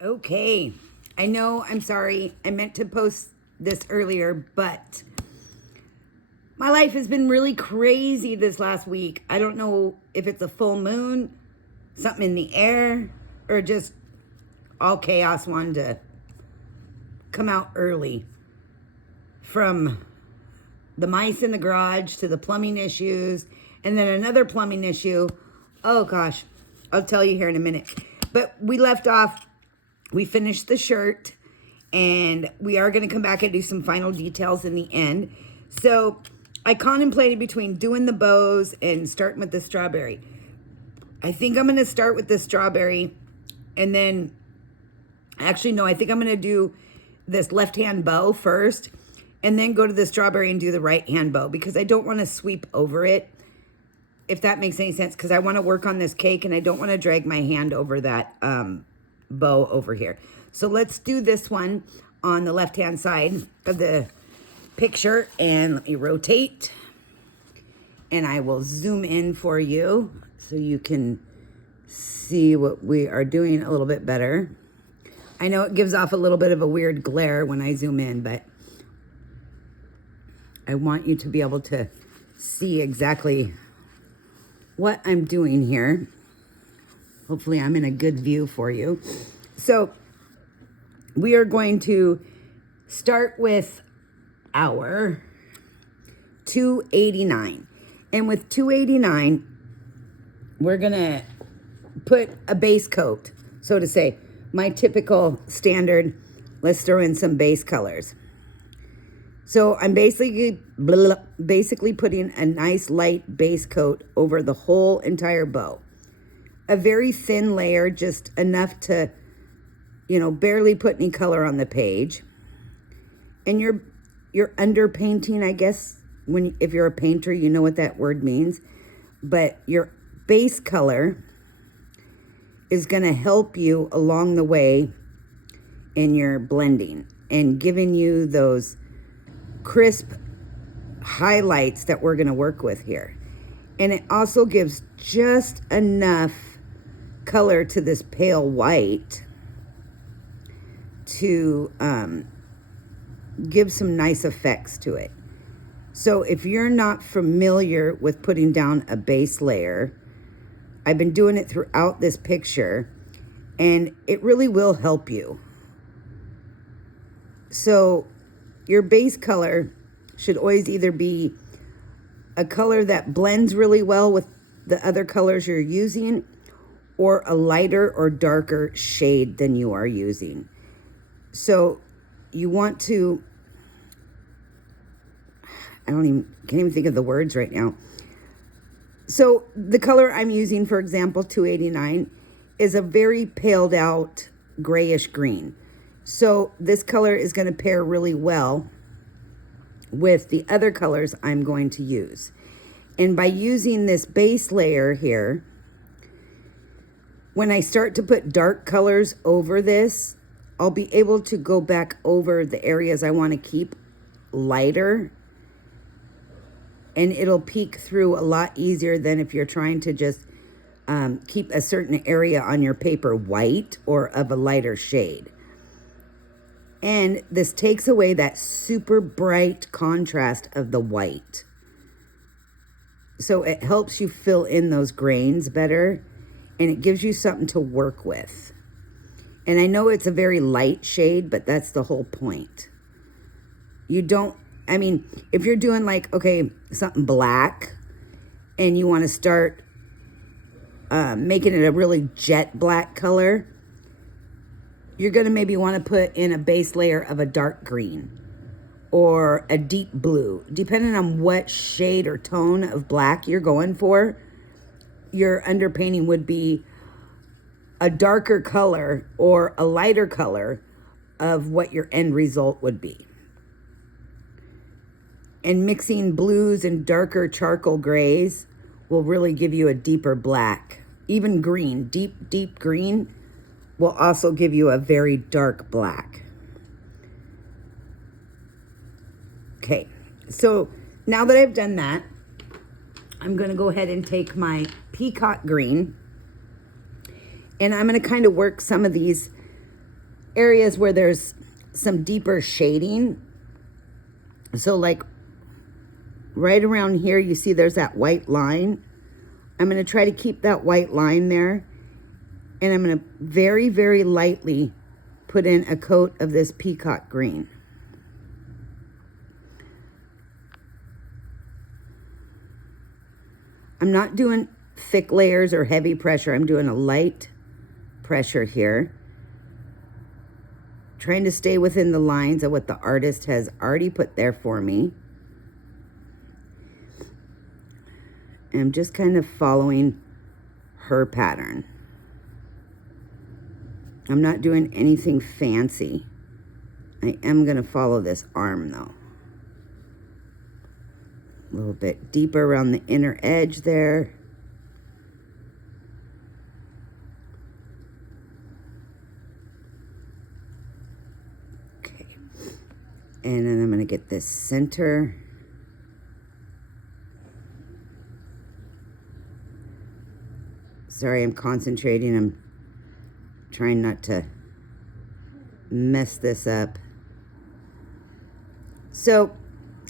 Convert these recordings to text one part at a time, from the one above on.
Okay, I know, I'm sorry. I meant to post this earlier, but my life has been really crazy this last week. I don't know if it's a full moon, something in the air, or just all chaos wanted to come out early. From the mice in the garage to the plumbing issues, and then another plumbing issue. Oh gosh, I'll tell you here in a minute. But we left off, we finished the shirt, and we are going to come back and do some final details in the end. So I contemplated between doing the bows and starting with the strawberry. I think I'm going to start with the strawberry, and then, actually no, I think I'm going to do this left hand bow first, and then go to the strawberry and do the right hand bow, because I don't want to sweep over it, if that makes any sense, because I want to work on this cake and I don't want to drag my hand over that bow over here. So let's do this one on the left hand side of the picture, and let me rotate, and I will zoom in for you so you can see what we are doing a little bit better. I know it gives off a little bit of a weird glare when I zoom in, but I want you to be able to see exactly what I'm doing here. Hopefully I'm in a good view for you. So we are going to start with our 289. And with 289, we're gonna put a base coat, so to say. My typical standard, let's throw in some base colors. So I'm basically putting a nice light base coat over the whole entire bow. A very thin layer, just enough to, barely put any color on the page. And you're underpainting, I guess, if you're a painter, you know what that word means. But your base color is going to help you along the way in your blending and giving you those crisp highlights that we're going to work with here. And it also gives just enough color to this pale white to give some nice effects to it. So if you're not familiar with putting down a base layer, I've been doing it throughout this picture, and it really will help you. So your base color should always either be a color that blends really well with the other colors you're using, or a lighter or darker shade than you are using. So you want to, can't even think of the words right now. So the color I'm using, for example, 289, is a very paled out grayish green. So this color is going to pair really well with the other colors I'm going to use. And by using this base layer here, when I start to put dark colors over this, I'll be able to go back over the areas I want to keep lighter, and it'll peek through a lot easier than if you're trying to just keep a certain area on your paper white or of a lighter shade. And this takes away that super bright contrast of the white. So it helps you fill in those grains better, and it gives you something to work with. And I know it's a very light shade, but that's the whole point. If you're doing something black, and you want to start making it a really jet black color, you're going to maybe want to put in a base layer of a dark green or a deep blue. Depending on what shade or tone of black you're going for, your underpainting would be a darker color or a lighter color of what your end result would be. And mixing blues and darker charcoal grays will really give you a deeper black. Even green, deep green, will also give you a very dark black. Okay, so now that I've done that, I'm going to go ahead and take my peacock green, and I'm going to kind of work some of these areas where there's some deeper shading. So like right around here, you see there's that white line. I'm going to try to keep that white line there. And I'm going to very, very lightly put in a coat of this peacock green. I'm not doing thick layers or heavy pressure. I'm doing a light pressure here. Trying to stay within the lines of what the artist has already put there for me. And I'm just kind of following her pattern. I'm not doing anything fancy. I am going to follow this arm though. A little bit deeper around the inner edge there. Okay. And then I'm going to get this center. Sorry, I'm concentrating. I'm trying not to mess this up. So,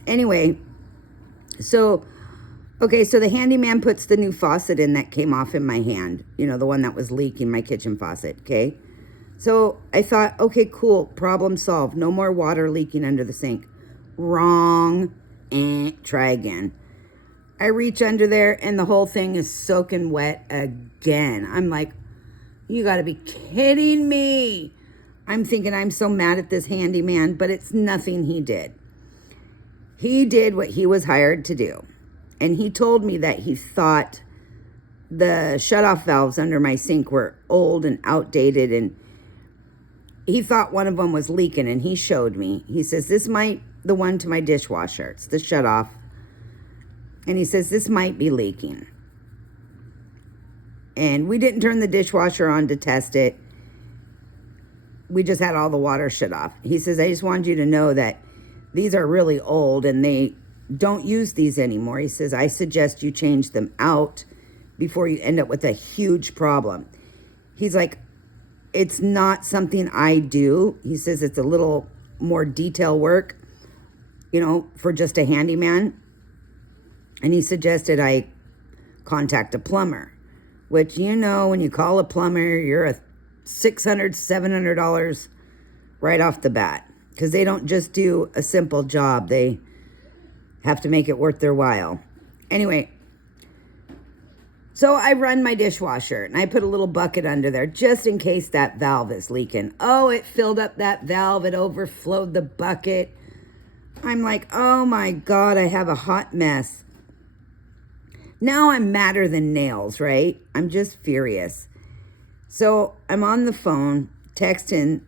anyway, okay, so the handyman puts the new faucet in that came off in my hand. You know, the one that was leaking, my kitchen faucet, okay? So I thought, okay, cool, problem solved. No more water leaking under the sink. Wrong. Try again. I reach under there and the whole thing is soaking wet again. I'm like, you gotta be kidding me. I'm thinking I'm so mad at this handyman, but it's nothing he did. He did what he was hired to do. And he told me that he thought the shutoff valves under my sink were old and outdated, and he thought one of them was leaking, and he showed me. He says, this might, the one to my dishwasher, it's the shutoff. And he says, this might be leaking. And we didn't turn the dishwasher on to test it. We just had all the water shut off. He says, I just wanted you to know that these are really old and they don't use these anymore. He says, I suggest you change them out before you end up with a huge problem. He's like, it's not something I do. He says, it's a little more detail work, you know, for just a handyman. And he suggested I contact a plumber, which, you know, when you call a plumber, you're a $600, $700 right off the bat, because they don't just do a simple job. They have to make it worth their while. Anyway, so I run my dishwasher and I put a little bucket under there just in case that valve is leaking. Oh, it filled up that valve. It overflowed the bucket. I'm like, oh my God, I have a hot mess. Now I'm madder than nails, right? I'm just furious. So I'm on the phone texting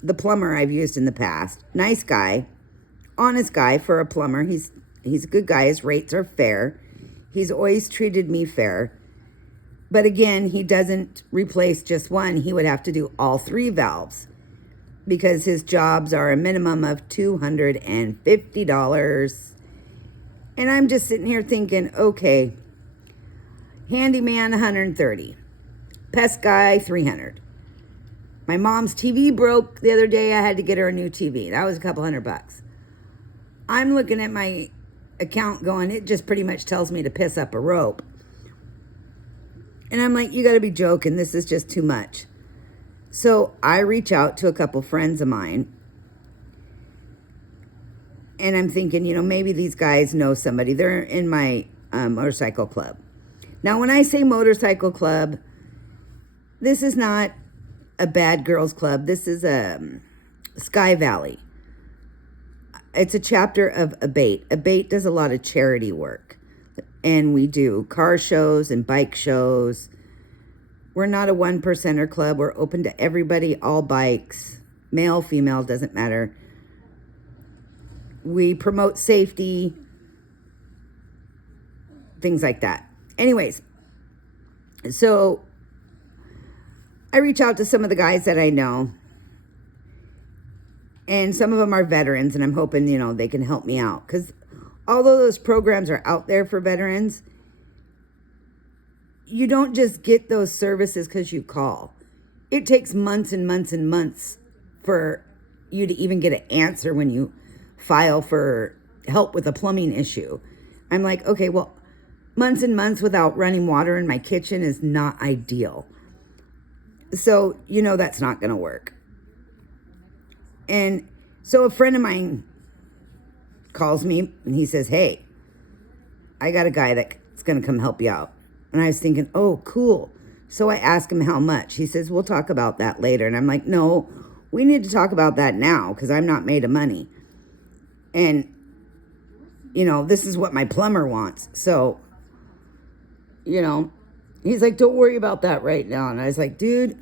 the plumber I've used in the past. Nice guy, honest guy for a plumber. He's a good guy. His rates are fair. He's always treated me fair. But again, he doesn't replace just one. He would have to do all three valves because his jobs are a minimum of $250. And I'm just sitting here thinking, okay, handyman, $130. Pest guy, $300. My mom's TV broke the other day. I had to get her a new TV. That was a couple $100. I'm looking at my account going, it just pretty much tells me to piss up a rope. And I'm like, you got to be joking. This is just too much. So I reach out to a couple friends of mine. And I'm thinking, you know, maybe these guys know somebody. They're in my motorcycle club. Now, when I say motorcycle club, this is not a bad girls club. This is a Sky Valley. It's a chapter of Abate. Abate does a lot of charity work. And we do car shows and bike shows. We're not a 1%er club. We're open to everybody, all bikes. Male, female, doesn't matter. We promote safety, things like that. Anyways, so I reach out to some of the guys that I know. And some of them are veterans, and I'm hoping, you know, they can help me out. Because although those programs are out there for veterans, you don't just get those services because you call. It takes months and months and months for you to even get an answer when you file for help with a plumbing issue. I'm like, okay, well, months and months without running water in my kitchen is not ideal. So, that's not going to work. And so a friend of mine calls me and he says, hey, I got a guy that's going to come help you out. And I was thinking, oh, cool. So I asked him how much. He says, we'll talk about that later. And I'm like, no, we need to talk about that now because I'm not made of money. And, this is what my plumber wants. So, he's like, don't worry about that right now. And I was like, dude,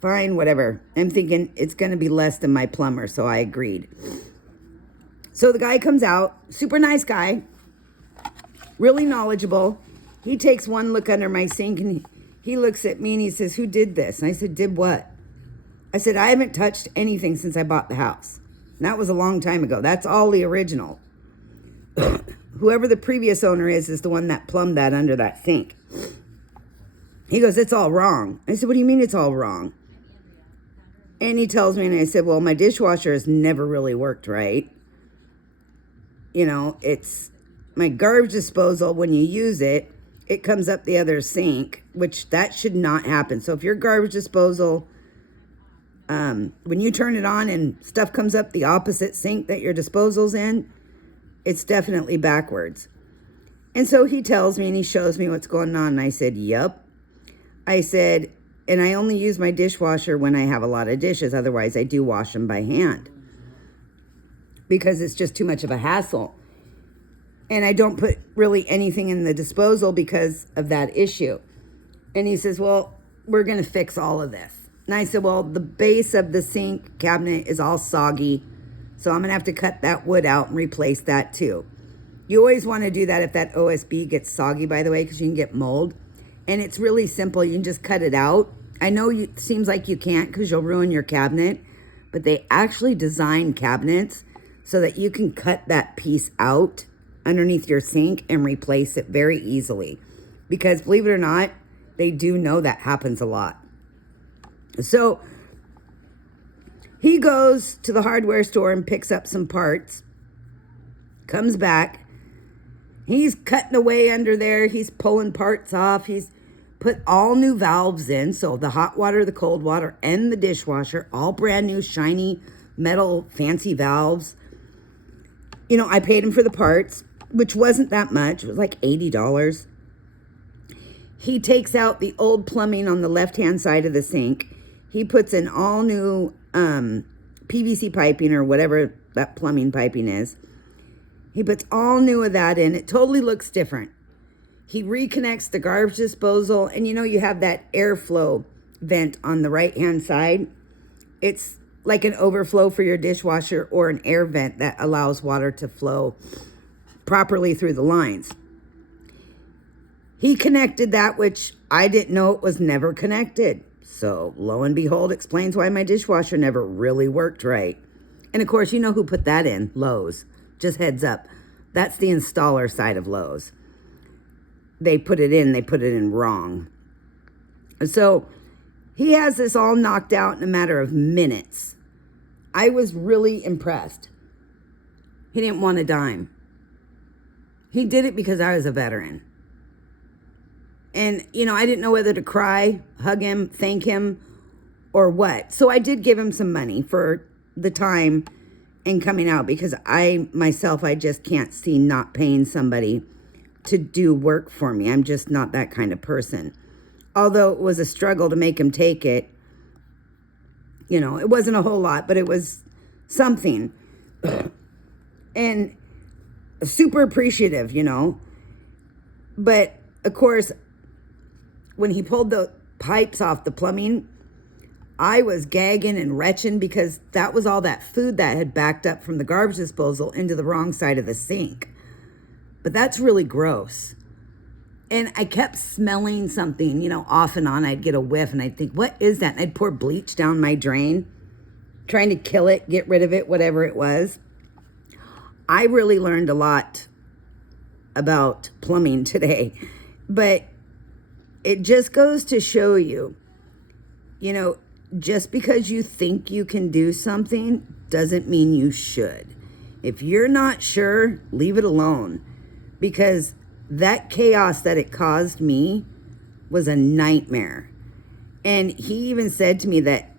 fine, whatever. I'm thinking it's going to be less than my plumber. So I agreed. So the guy comes out, super nice guy, really knowledgeable. He takes one look under my sink and he looks at me and he says, who did this? And I said, did what? I said, I haven't touched anything since I bought the house. And that was a long time ago. That's all the original. Whoever the previous owner is the one that plumbed that under that sink. He goes, it's all wrong. I said, what do you mean it's all wrong? And he tells me, and I said, well, my dishwasher has never really worked right. It's my garbage disposal. When you use it, it comes up the other sink, which that should not happen. So if your garbage disposal, when you turn it on and stuff comes up the opposite sink that your disposal's in, it's definitely backwards. And so he tells me and he shows me what's going on. And I said, yep. I said, and I only use my dishwasher when I have a lot of dishes. Otherwise, I do wash them by hand because it's just too much of a hassle. And I don't put really anything in the disposal because of that issue. And he says, well, we're going to fix all of this. And I said, well, the base of the sink cabinet is all soggy. So I'm going to have to cut that wood out and replace that too. You always want to do that if that OSB gets soggy, by the way, because you can get mold. And it's really simple. You can just cut it out. I know it seems like you can't because you'll ruin your cabinet. But they actually design cabinets so that you can cut that piece out underneath your sink and replace it very easily. Because believe it or not, they do know that happens a lot. So he goes to the hardware store and picks up some parts, comes back. He's cutting away under there. He's pulling parts off. He's put all new valves in. So the hot water, the cold water, and the dishwasher, all brand new, shiny, metal, fancy valves. I paid him for the parts, which wasn't that much. It was like $80. He takes out the old plumbing on the left-hand side of the sink. He puts in all new PVC piping or whatever that plumbing piping is. He puts all new of that in. It totally looks different. He reconnects the garbage disposal. And you have that airflow vent on the right-hand side. It's like an overflow for your dishwasher or an air vent that allows water to flow properly through the lines. He connected that, which I didn't know it was never connected. So lo and behold, explains why my dishwasher never really worked right. And of course, you know who put that in? Lowe's. Just heads up. That's the installer side of Lowe's. They put it in wrong. So he has this all knocked out in a matter of minutes. I was really impressed. He didn't want a dime. He did it because I was a veteran. And, I didn't know whether to cry, hug him, thank him, or what. So I did give him some money for the time and coming out because I just can't see not paying somebody to do work for me. I'm just not that kind of person. Although it was a struggle to make him take it. It wasn't a whole lot, but it was something. And super appreciative, But, of course, when he pulled the pipes off the plumbing, I was gagging and retching because that was all that food that had backed up from the garbage disposal into the wrong side of the sink. But that's really gross. And I kept smelling something, off and on. I'd get a whiff and I'd think, what is that? And I'd pour bleach down my drain, trying to kill it, get rid of it, whatever it was. I really learned a lot about plumbing today. But it just goes to show you, just because you think you can do something doesn't mean you should. If you're not sure, leave it alone, because that chaos that it caused me was a nightmare. And he even said to me that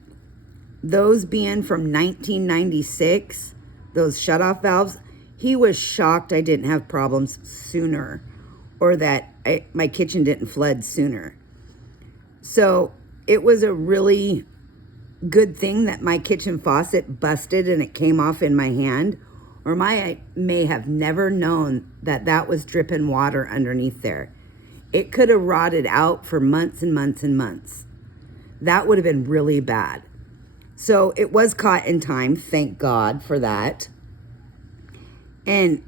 those being from 1996, those shutoff valves, he was shocked I didn't have problems sooner, or that my kitchen didn't flood sooner. So it was a really good thing that my kitchen faucet busted and it came off in my hand, or I may have never known that that was dripping water underneath there. It could have rotted out for months and months and months. That would have been really bad. So it was caught in time, thank God for that. And,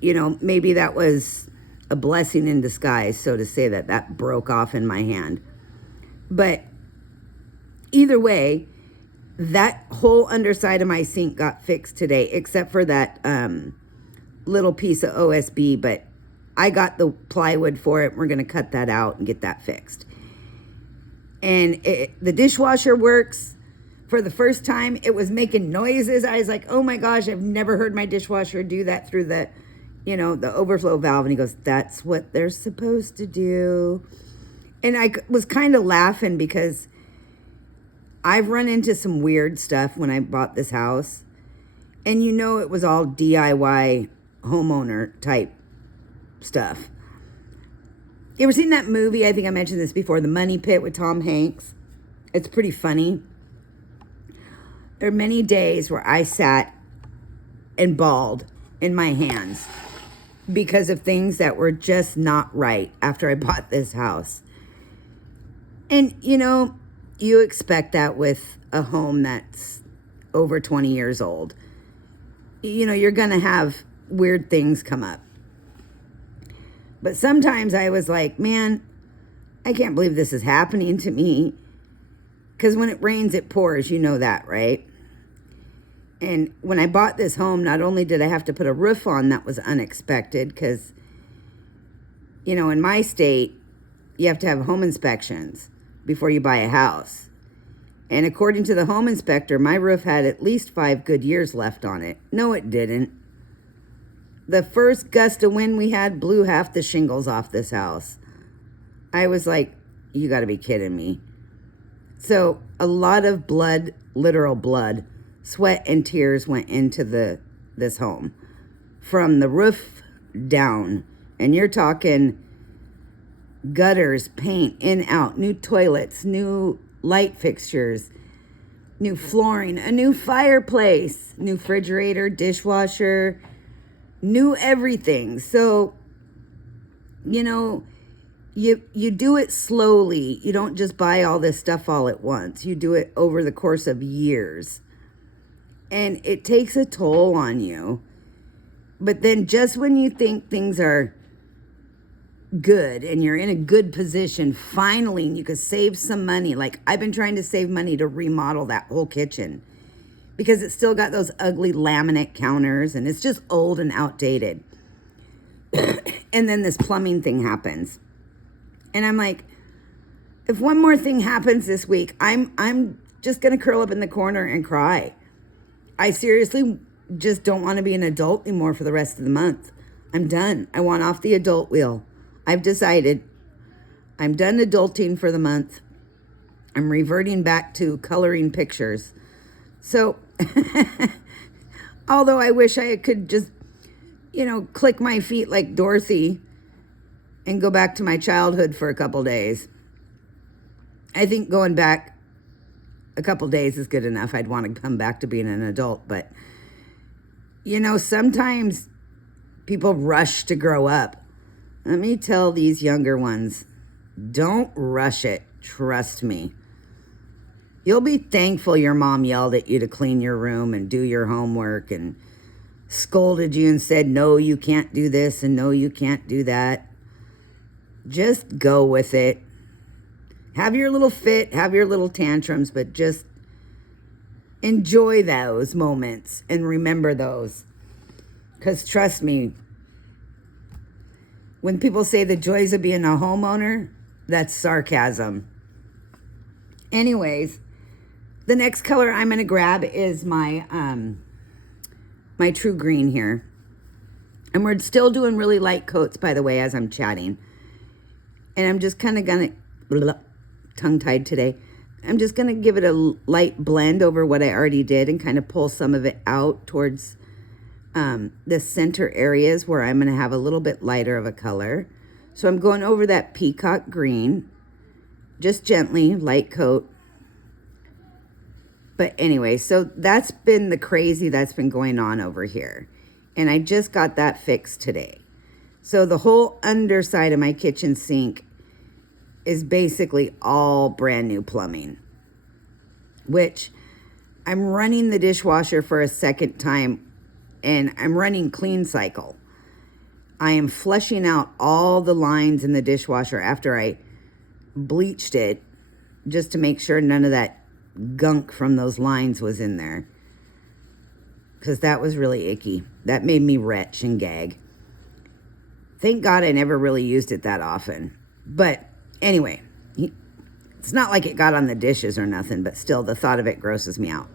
you know, maybe that was a blessing in disguise, so to say, that broke off in my hand. But either way, that whole underside of my sink got fixed today, except for that little piece of OSB, but I got the plywood for it. We're going to cut that out and get that fixed. And the dishwasher works. For the first time, it was making noises. I was like, oh my gosh, I've never heard my dishwasher do that through the, you know, the overflow valve. And he goes, that's what they're supposed to do. And I was kind of laughing because I've run into some weird stuff when I bought this house. And you know, it was all DIY homeowner type stuff. You ever seen that movie? I think I mentioned this before, The Money Pit with Tom Hanks. It's pretty funny. There are many days where I sat and bawled in my hands because of things that were just not right after I bought this house. And, you know, you expect that with a home that's over 20 years old. You know, you're going to have weird things come up. But sometimes I was like, man, I can't believe this is happening to me. Because when it rains, it pours. You know that, right? And when I bought this home, not only did I have to put a roof on that was unexpected, because, you know, in my state, you have to have home inspections before you buy a house. And according to the home inspector, my roof had at least 5 good years left on it. No, it didn't. The first gust of wind we had blew half the shingles off this house. I was like, you got to be kidding me. So a lot of blood, literal blood, sweat and tears went into this home from the roof down. And you're talking gutters, paint, in, out, new toilets, new light fixtures, new flooring, a new fireplace, new refrigerator, dishwasher, new everything. So, you know, you do it slowly. You don't just buy all this stuff all at once. You do it over the course of years. And it takes a toll on you. But then just when you think things are good and you're in a good position, finally, and you could save some money. Like, I've been trying to save money to remodel that whole kitchen because it's still got those ugly laminate counters and it's just old and outdated. And then this plumbing thing happens. And I'm like, if one more thing happens this week, I'm just going to curl up in the corner and cry. I seriously just don't want to be an adult anymore for the rest of the month. I'm done. I want off the adult wheel. I've decided I'm done adulting for the month. I'm reverting back to coloring pictures. So, although I wish I could just, you know, click my feet like Dorothy and go back to my childhood for a couple days. I think going back a couple days is good enough. I'd want to come back to being an adult. But, you know, sometimes people rush to grow up. Let me tell these younger ones, don't rush it. Trust me. You'll be thankful your mom yelled at you to clean your room and do your homework and scolded you and said, no, you can't do this and no, you can't do that. Just go with it. Have your little fit, have your little tantrums, but just enjoy those moments and remember those. Because trust me, when people say the joys of being a homeowner, that's sarcasm. Anyways, the next color I'm going to grab is my my true green here. And we're still doing really light coats, by the way, as I'm chatting. And I'm just kind of going to, tongue-tied today. I'm just going to give it a light blend over what I already did and kind of pull some of it out towards the center areas where I'm going to have a little bit lighter of a color. So I'm going over that peacock green, just gently, light coat. But anyway, so that's been the crazy that's been going on over here. And I just got that fixed today. So the whole underside of my kitchen sink is basically all brand new plumbing, which I'm running the dishwasher for a second time, and I'm running clean cycle. I am flushing out all the lines in the dishwasher after I bleached it, just to make sure none of that gunk from those lines was in there, because that was really icky. That made me retch and gag. Thank God I never really used it that often. But anyway, it's not like it got on the dishes or nothing, but still the thought of it grosses me out.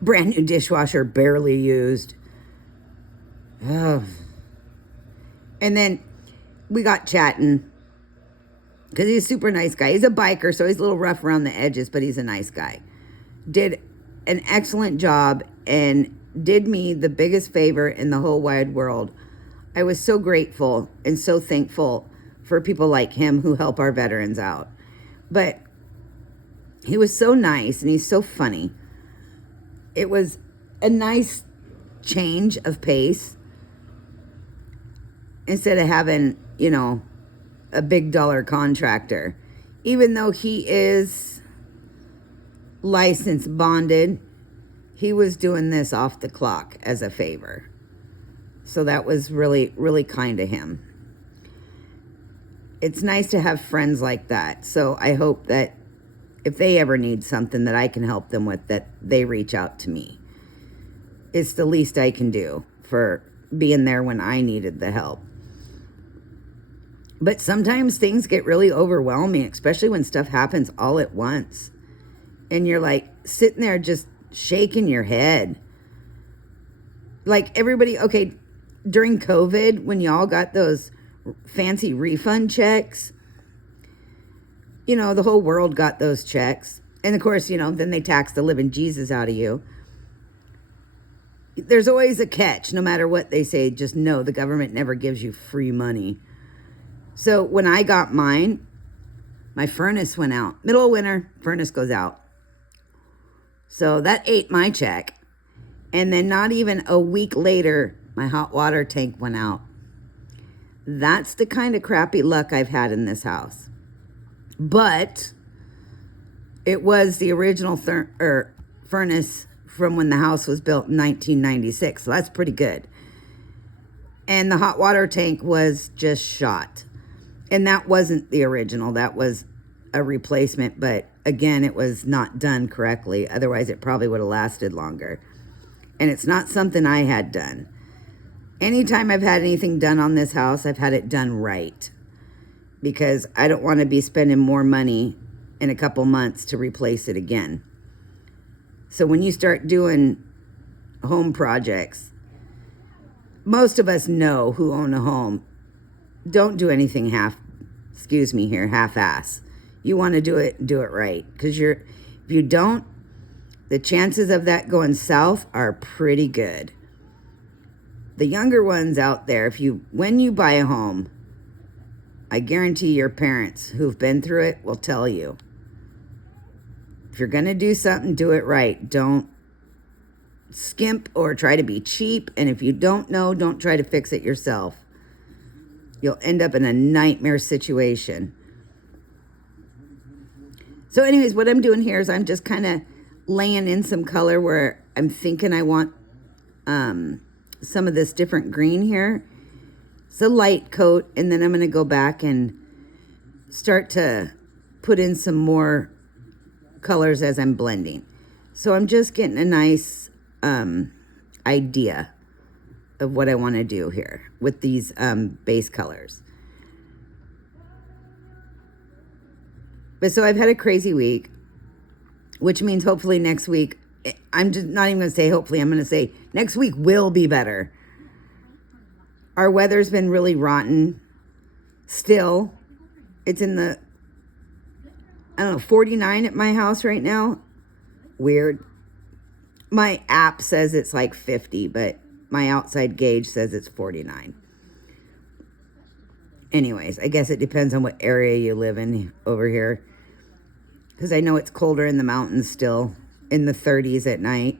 Brand new dishwasher, barely used. Oh. And then we got chatting, because he's a super nice guy. He's a biker, so he's a little rough around the edges, but he's a nice guy. Did an excellent job and did me the biggest favor in the whole wide world. I was so grateful and so thankful for people like him who help our veterans out. But he was so nice and he's so funny. It was a nice change of pace. Instead of having, you know, a big dollar contractor. Even though he is licensed, bonded, he was doing this off the clock as a favor. So that was really, really kind of him. It's nice to have friends like that. So I hope that if they ever need something that I can help them with, that they reach out to me. It's the least I can do for being there when I needed the help. But sometimes things get really overwhelming, especially when stuff happens all at once. And you're like sitting there just shaking your head. Like everybody, okay, during COVID, when y'all got those fancy refund checks, you know, the whole world got those checks. And of course, you know, then they tax the living Jesus out of you. There's always a catch, no matter what they say. Just know the government never gives you free money. So when I got mine, my furnace went out. Middle of winter, furnace goes out. So that ate my check. And then not even a week later, my hot water tank went out. That's the kind of crappy luck I've had in this house. But it was the original furnace from when the house was built in 1996. So that's pretty good. And the hot water tank was just shot. And that wasn't the original. That was a replacement. But again, it was not done correctly. Otherwise, it probably would have lasted longer. And it's not something I had done. Anytime I've had anything done on this house, I've had it done right. Because I don't want to be spending more money in a couple months to replace it again. So when you start doing home projects, most of us know who own a home. Don't do anything half-ass. You want to do it right. Because if you don't, the chances of that going south are pretty good. The younger ones out there, when you buy a home, I guarantee your parents who've been through it will tell you. If you're going to do something, do it right. Don't skimp or try to be cheap. And if you don't know, don't try to fix it yourself. You'll end up in a nightmare situation. So anyways, what I'm doing here is I'm just kind of laying in some color where I'm thinking I want some of this different green here. It's a light coat, and then I'm going to go back and start to put in some more colors as I'm blending. So I'm just getting a nice idea of what I want to do here with these base colors. But so I've had a crazy week, which means hopefully next week, I'm just not even going to say hopefully, I'm going to say next week will be better. Our weather's been really rotten still. It's in the, 49 at my house right now. Weird. My app says it's like 50, but my outside gauge says it's 49. Anyways, I guess it depends on what area you live in over here. Because I know it's colder in the mountains still, in the 30s at night.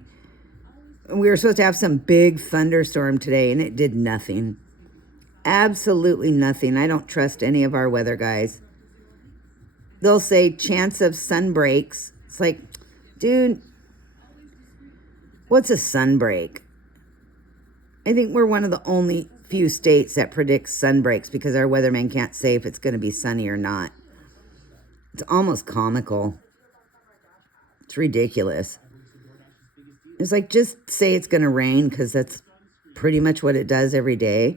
We were supposed to have some big thunderstorm today, and it did nothing. Absolutely nothing. I don't trust any of our weather guys. They'll say chance of sun breaks. It's like, dude, what's a sun break? I think we're one of the only few states that predicts sun breaks because our weatherman can't say if it's going to be sunny or not. It's almost comical. It's ridiculous. It's like, just say it's going to rain because that's pretty much what it does every day.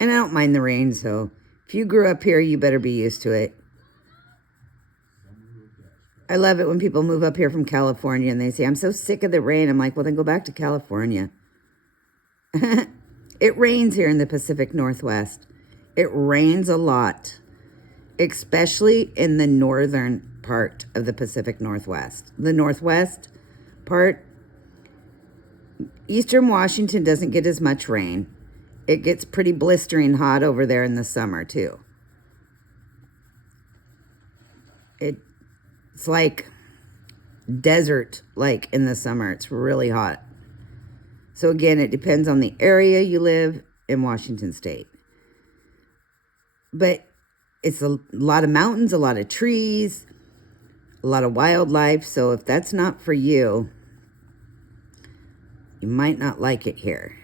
And I don't mind the rain, so if you grew up here, you better be used to it. I love it when people move up here from California and they say, I'm so sick of the rain. I'm like, well, then go back to California. It rains here in the Pacific Northwest. It rains a lot, especially in the northern part of the Pacific Northwest. The Northwest part, Eastern Washington doesn't get as much rain. It gets pretty blistering hot over there in the summer, too. It's like desert-like in the summer. It's really hot. So again, it depends on the area you live in Washington State. But it's a lot of mountains, a lot of trees, a lot of wildlife. So if that's not for you, you might not like it here.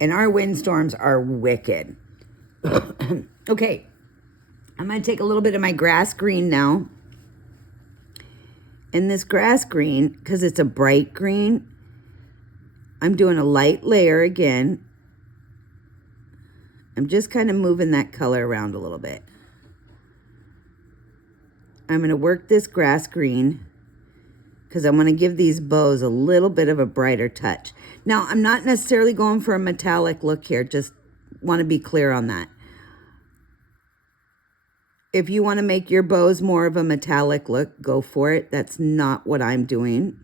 And our windstorms are wicked. Okay, I'm going to take a little bit of my grass green now. And this grass green, because it's a bright green, I'm doing a light layer again. I'm just kind of moving that color around a little bit. I'm going to work this grass green because I'm going to give these bows a little bit of a brighter touch. Now, I'm not necessarily going for a metallic look here. Just want to be clear on that. If you want to make your bows more of a metallic look, go for it. That's not what I'm doing.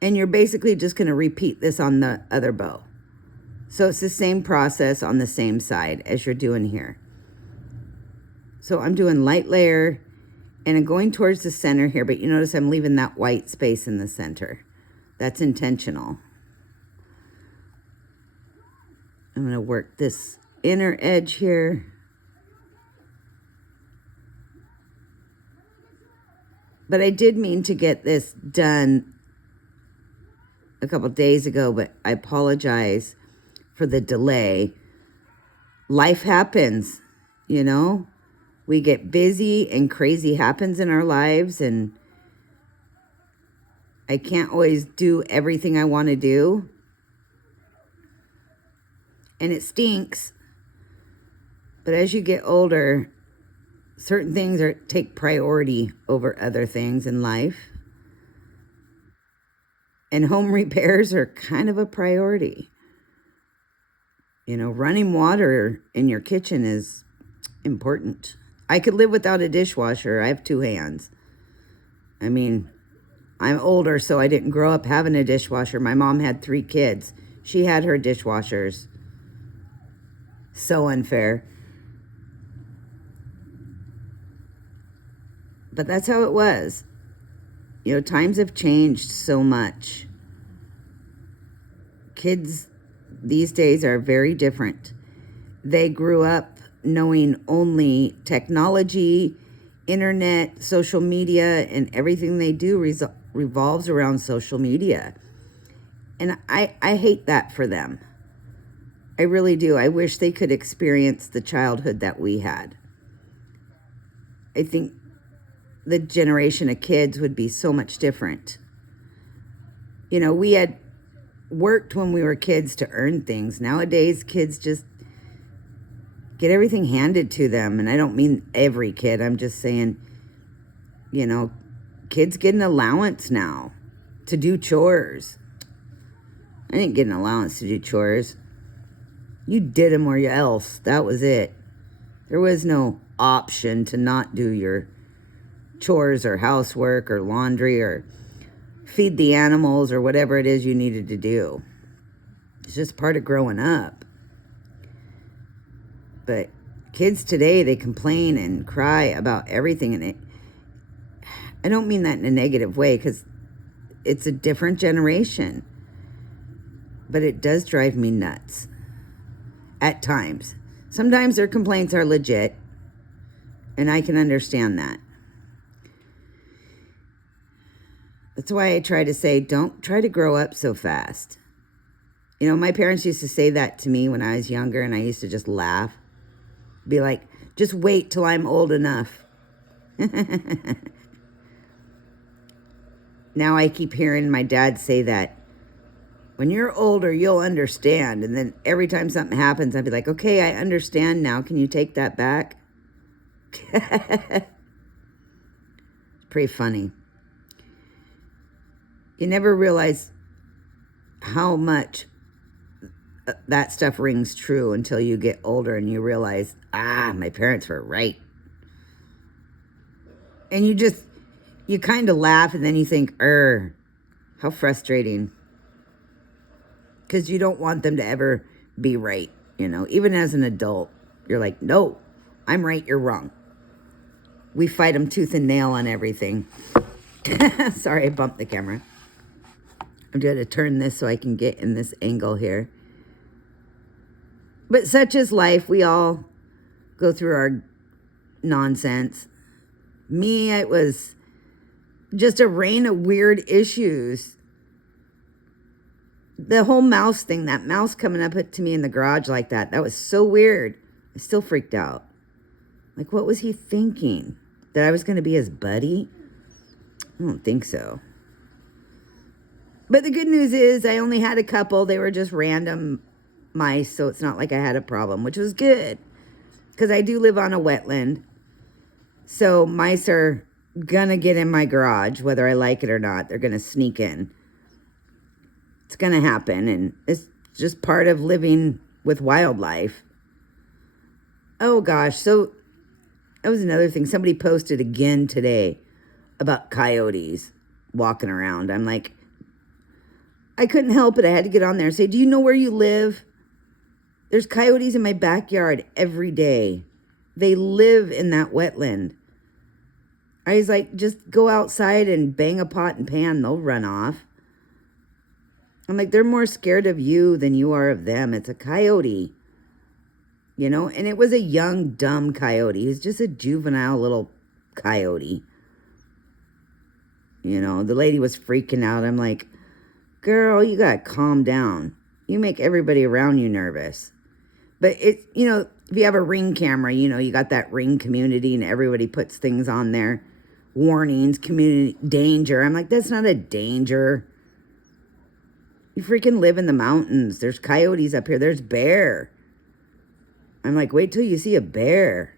And you're basically just going to repeat this on the other bow. So it's the same process on the same side as you're doing here. So I'm doing light layer and I'm going towards the center here, but you notice I'm leaving that white space in the center. That's intentional. I'm going to work this inner edge here. But I did mean to get this done a couple days ago, but I apologize for the delay. Life happens, you know? We get busy and crazy happens in our lives, and I can't always do everything I want to do. And it stinks. But as you get older, certain things take priority over other things in life. And home repairs are kind of a priority. You know, running water in your kitchen is important. I could live without a dishwasher. I have 2 hands. I mean, I'm older, so I didn't grow up having a dishwasher. My mom had 3 kids. She had her dishwashers. So unfair. But that's how it was. You know, times have changed so much. Kids these days are very different. They grew up knowing only technology, internet, social media, and everything they do revolves around social media. And I hate that for them. I really do. I wish they could experience the childhood that we had. I think the generation of kids would be so much different. You know, we had worked when we were kids to earn things. Nowadays, kids just get everything handed to them. And I don't mean every kid. I'm just saying, you know, kids get an allowance now to do chores. I didn't get an allowance to do chores. You did them or else. That was it. There was no option to not do your chores or housework or laundry or feed the animals or whatever it is you needed to do. It's just part of growing up. But kids today, they complain and cry about everything. And I don't mean that in a negative way, because it's a different generation. But it does drive me nuts at times. Sometimes their complaints are legit, and I can understand that. That's why I try to say, don't try to grow up so fast. You know, my parents used to say that to me when I was younger, and I used to just laugh. Be like, just wait till I'm old enough. Now I keep hearing my dad say that. When you're older, you'll understand. And then every time something happens, I'd be like, okay, I understand now. Can you take that back? It's pretty funny. You never realize how much that stuff rings true until you get older and you realize, my parents were right. And you kind of laugh, and then you think, how frustrating. Because you don't want them to ever be right, you know. Even as an adult, you're like, no, I'm right, you're wrong. We fight them tooth and nail on everything. Sorry, I bumped the camera. I'm going to turn this so I can get in this angle here. But such is life. We all go through our nonsense. Me, it was just a rain of weird issues. The whole mouse thing, that mouse coming up to me in the garage like that was so weird. I still freaked out. Like, what was he thinking? That I was going to be his buddy? I don't think so. But the good news is I only had a couple. They were just random mice, so it's not like I had a problem, which was good. Because I do live on a wetland. So mice are going to get in my garage, whether I like it or not. They're going to sneak in. It's going to happen, and it's just part of living with wildlife. Oh, gosh. So that was another thing. Somebody posted again today about coyotes walking around. I'm like, I couldn't help it. I had to get on there and say, do you know where you live? There's coyotes in my backyard every day. They live in that wetland. I was like, just go outside and bang a pot and pan. They'll run off. I'm like, they're more scared of you than you are of them. It's a coyote, you know? And it was a young, dumb coyote. He's just a juvenile little coyote. You know, the lady was freaking out. I'm like, girl, you got to calm down. You make everybody around you nervous. But it, you know, if you have a Ring camera, you know, you got that Ring community and everybody puts things on there. Warnings, community, danger. I'm like, that's not a danger. You freaking live in the mountains. There's coyotes up here. There's bear. I'm like, wait till you see a bear.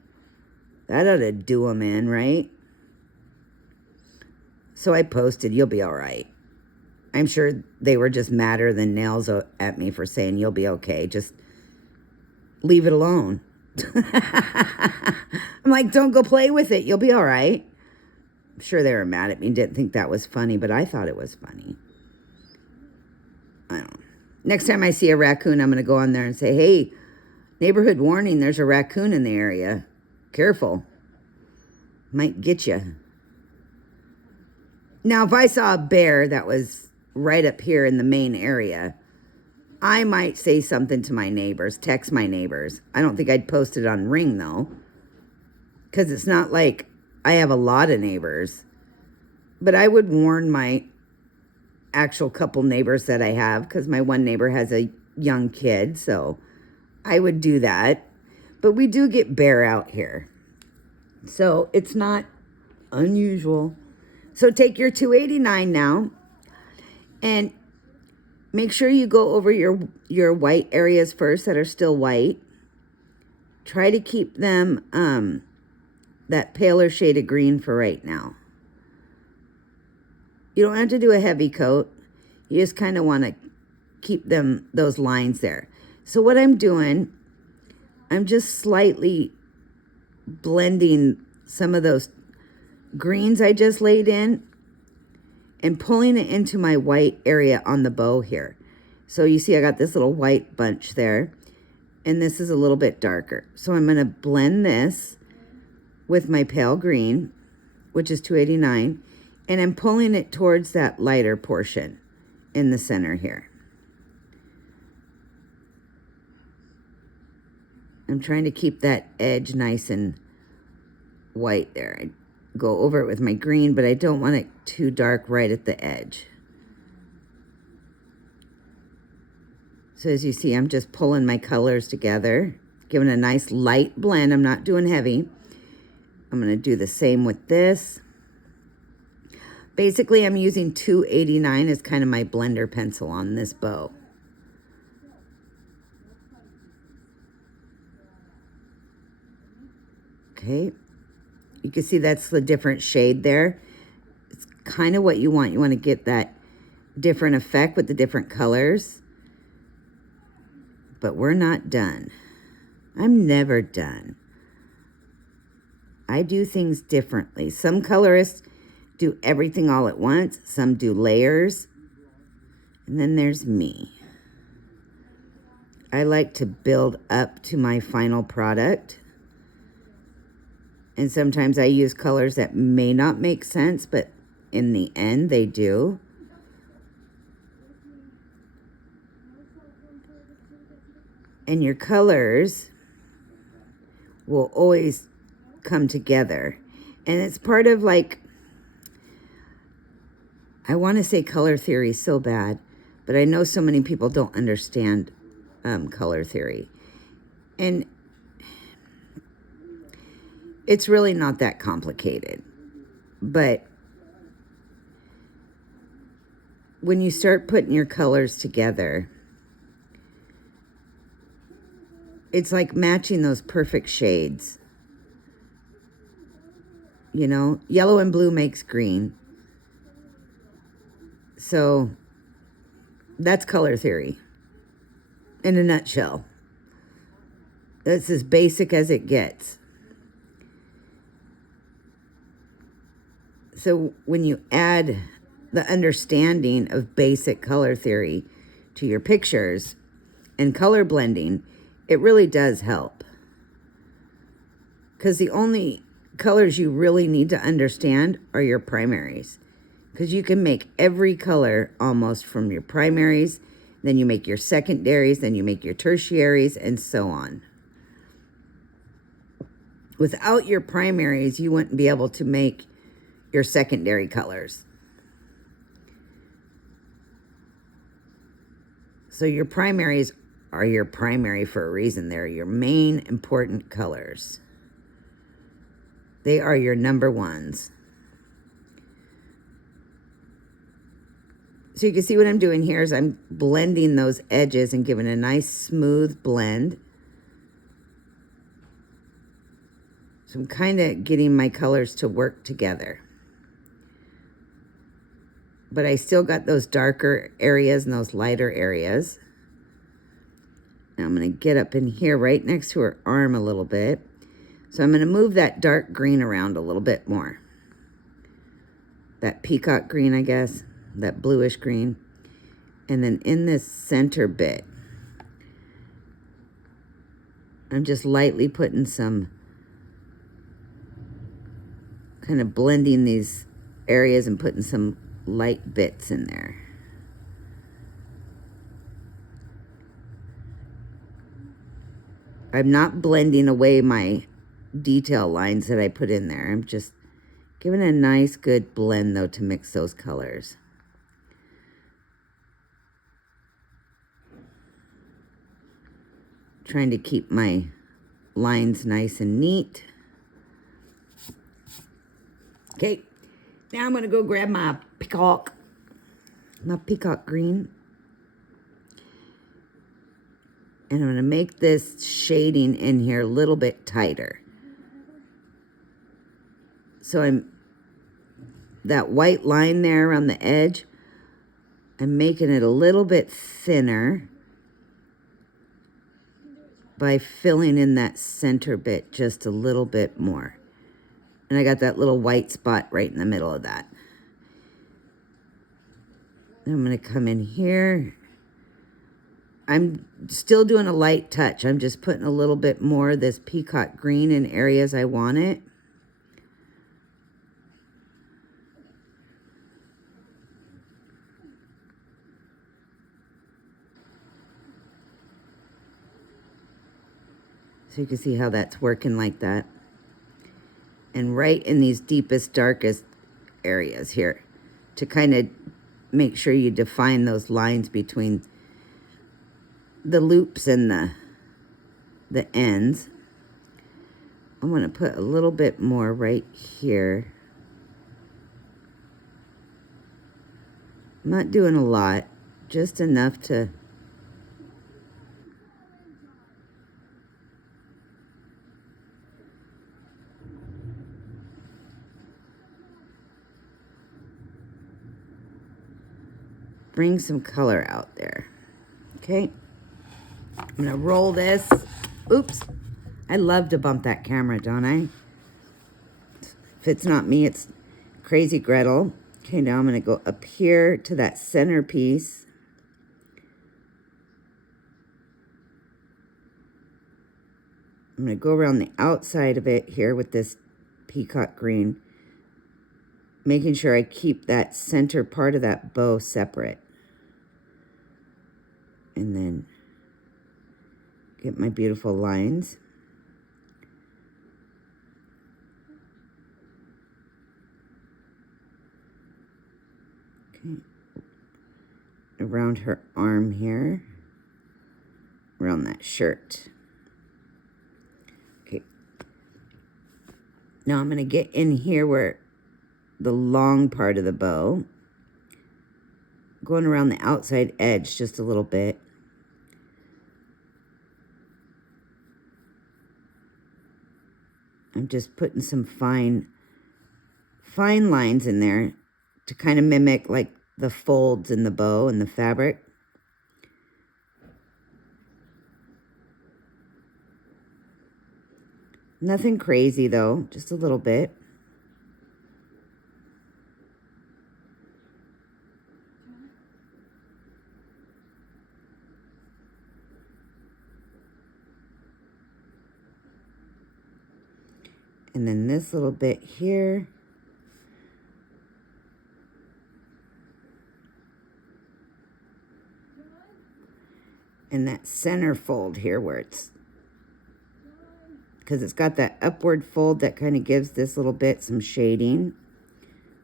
That ought to do them in, right? So I posted, you'll be all right. I'm sure they were just madder than nails at me for saying, you'll be okay. Just leave it alone. I'm like, don't go play with it. You'll be all right. I'm sure they were mad at me and didn't think that was funny, but I thought it was funny. I don't know. Next time I see a raccoon, I'm going to go on there and say, hey, neighborhood warning, there's a raccoon in the area. Careful. Might get you. Now, if I saw a bear that was right up here in the main area, I might say something to my neighbors, text my neighbors. I don't think I'd post it on Ring, though, because it's not like I have a lot of neighbors. But I would warn my actual couple neighbors that I have, because my one neighbor has a young kid, so I would do that. But we do get bear out here, so it's not unusual. So take your $2.89 now, and Make sure you go over your white areas first that are still white. Try to keep them that paler shade of green for right now. You don't have to do a heavy coat. You just kind of want to keep those lines there. So what I'm doing, I'm just slightly blending some of those greens I just laid in and pulling it into my white area on the bow here. So you see I got this little white bunch there, and this is a little bit darker. So I'm going to blend this with my pale green, which is 289, and I'm pulling it towards that lighter portion in the center here. I'm trying to keep that edge nice and white there. I go over it with my green, but I don't want it too dark right at the edge. So as you see, I'm just pulling my colors together, giving a nice light blend. I'm not doing heavy. I'm going to do the same with this. Basically, I'm using 289 as kind of my blender pencil on this bow. Okay, you can see that's the different shade there. It's kind of what you want. You want to get that different effect with the different colors. But we're not done. I'm never done. I do things differently. Some colorists do everything all at once. Some do layers. And then there's me. I like to build up to my final product. And sometimes I use colors that may not make sense, but in the end, they do. And your colors will always come together. And it's part of, like, I want to say color theory so bad, but I know so many people don't understand color theory. And it's really not that complicated. But when you start putting your colors together, it's like matching those perfect shades. You know, yellow and blue makes green. So that's color theory in a nutshell. That's as basic as it gets. So when you add the understanding of basic color theory to your pictures and color blending, it really does help. Because the only colors you really need to understand are your primaries. Because you can make every color almost from your primaries, then you make your secondaries, then you make your tertiaries, and so on. Without your primaries, you wouldn't be able to make your secondary colors. So your primaries are your primary for a reason. They're your main important colors. They are your number ones. So you can see what I'm doing here is I'm blending those edges and giving a nice smooth blend. So I'm kind of getting my colors to work together. But I still got those darker areas and those lighter areas. Now I'm going to get up in here right next to her arm a little bit. So I'm going to move that dark green around a little bit more. That peacock green, I guess. That bluish green. And then in this center bit, I'm just lightly putting some, kind of blending these areas and putting some light bits in there. I'm not blending away my detail lines that I put in there. I'm just giving a nice good blend though to mix those colors. Trying to keep my lines nice and neat. Okay, now I'm going to go grab my peacock green. And I'm going to make this shading in here a little bit tighter. So that white line there on the edge, I'm making it a little bit thinner by filling in that center bit just a little bit more. And I got that little white spot right in the middle of that. Then I'm going to come in here. I'm still doing a light touch. I'm just putting a little bit more of this peacock green in areas I want it. So you can see how that's working like that. And right in these deepest, darkest areas here to kind of make sure you define those lines between the loops and the ends. I'm going to put a little bit more right here. I'm not doing a lot, just enough to bring some color out there. Okay. I'm going to roll this. Oops. I love to bump that camera, don't I? If it's not me, it's Crazy Gretel. Okay, now I'm going to go up here to that center piece. I'm going to go around the outside of it here with this peacock green, making sure I keep that center part of that bow separate. And then get my beautiful lines. Okay. Around her arm here. Around that shirt. Okay. Now I'm going to get in here where the long part of the bow. Going around the outside edge just a little bit. I'm just putting some fine lines in there to kind of mimic like the folds in the bow and the fabric. Nothing crazy though, just a little bit. And then this little bit here. And that center fold here where it's, because it's got that upward fold that kind of gives this little bit some shading,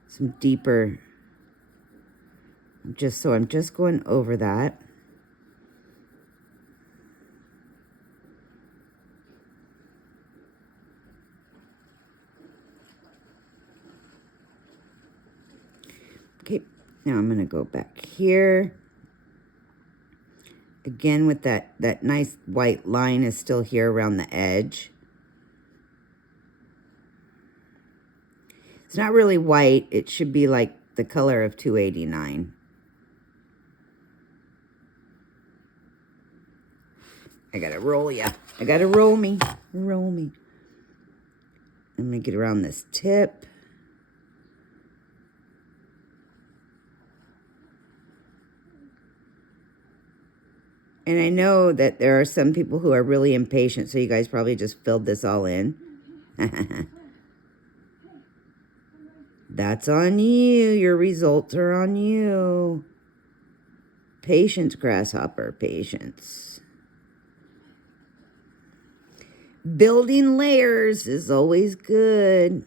some deeper, I'm just going over that. Okay, now I'm going to go back here. Again, with that nice white line is still here around the edge. It's not really white. It should be like the color of 289. I gotta roll ya. I gotta roll me. Roll me. I'm gonna get around this tip. And I know that there are some people who are really impatient, so you guys probably just filled this all in. That's on you. Your results are on you. Patience, grasshopper, patience. Building layers is always good,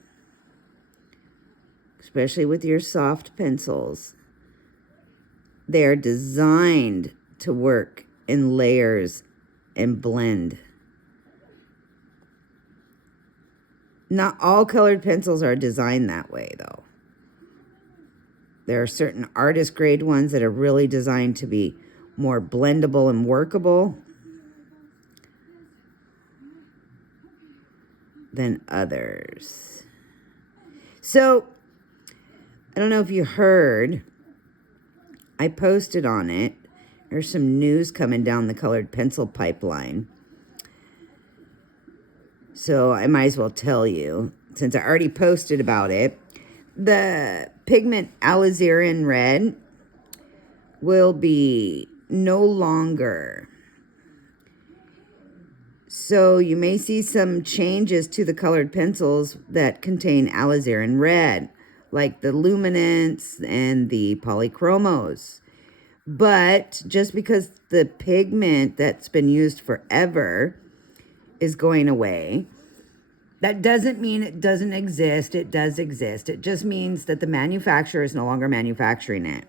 especially with your soft pencils. They're designed to work in layers and blend. Not all colored pencils are designed that way, though. There are certain artist grade ones that are really designed to be more blendable and workable. than others. So, I don't know if you heard, I posted on it. There's some news coming down the colored pencil pipeline. So I might as well tell you, since I already posted about it. The pigment alizarin red will be no longer. So you may see some changes to the colored pencils that contain alizarin red, like the luminance and the polychromos. But just because the pigment that's been used forever is going away, that doesn't mean it doesn't exist. It does exist. It just means that the manufacturer is no longer manufacturing it.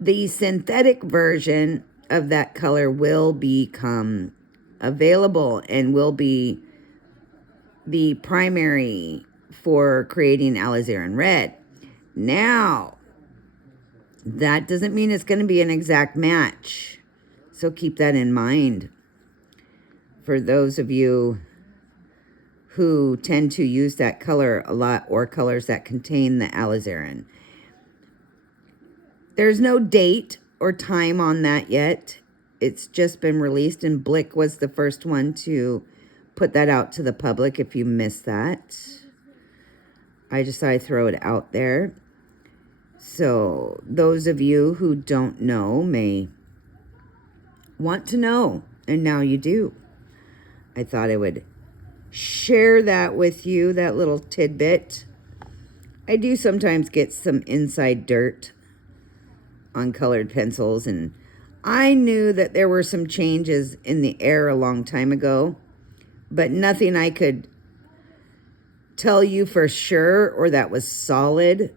The synthetic version of that color will become available and will be the primary for creating alizarin red. Now, that doesn't mean it's going to be an exact match. So keep that in mind for those of you who tend to use that color a lot, or colors that contain the alizarin. There's no date or time on that yet. It's just been released, and Blick was the first one to put that out to the public. If you missed that, I just thought I'd throw it out there. So those of you who don't know may want to know, and now you do. I thought I would share that with you, that little tidbit. I do sometimes get some inside dirt on colored pencils, and I knew that there were some changes in the air a long time ago, but nothing I could tell you for sure or that was solid.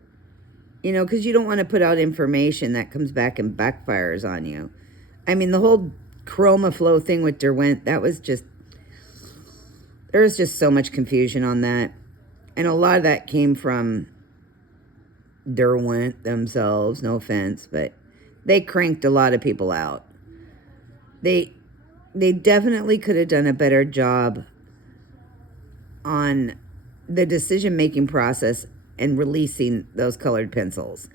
You know, because you don't want to put out information that comes back and backfires on you. I mean, the whole chroma flow thing with Derwent, that was just, there was just so much confusion on that. And a lot of that came from Derwent themselves, no offense, but they cranked a lot of people out. They definitely could have done a better job on the decision-making process and releasing those colored pencils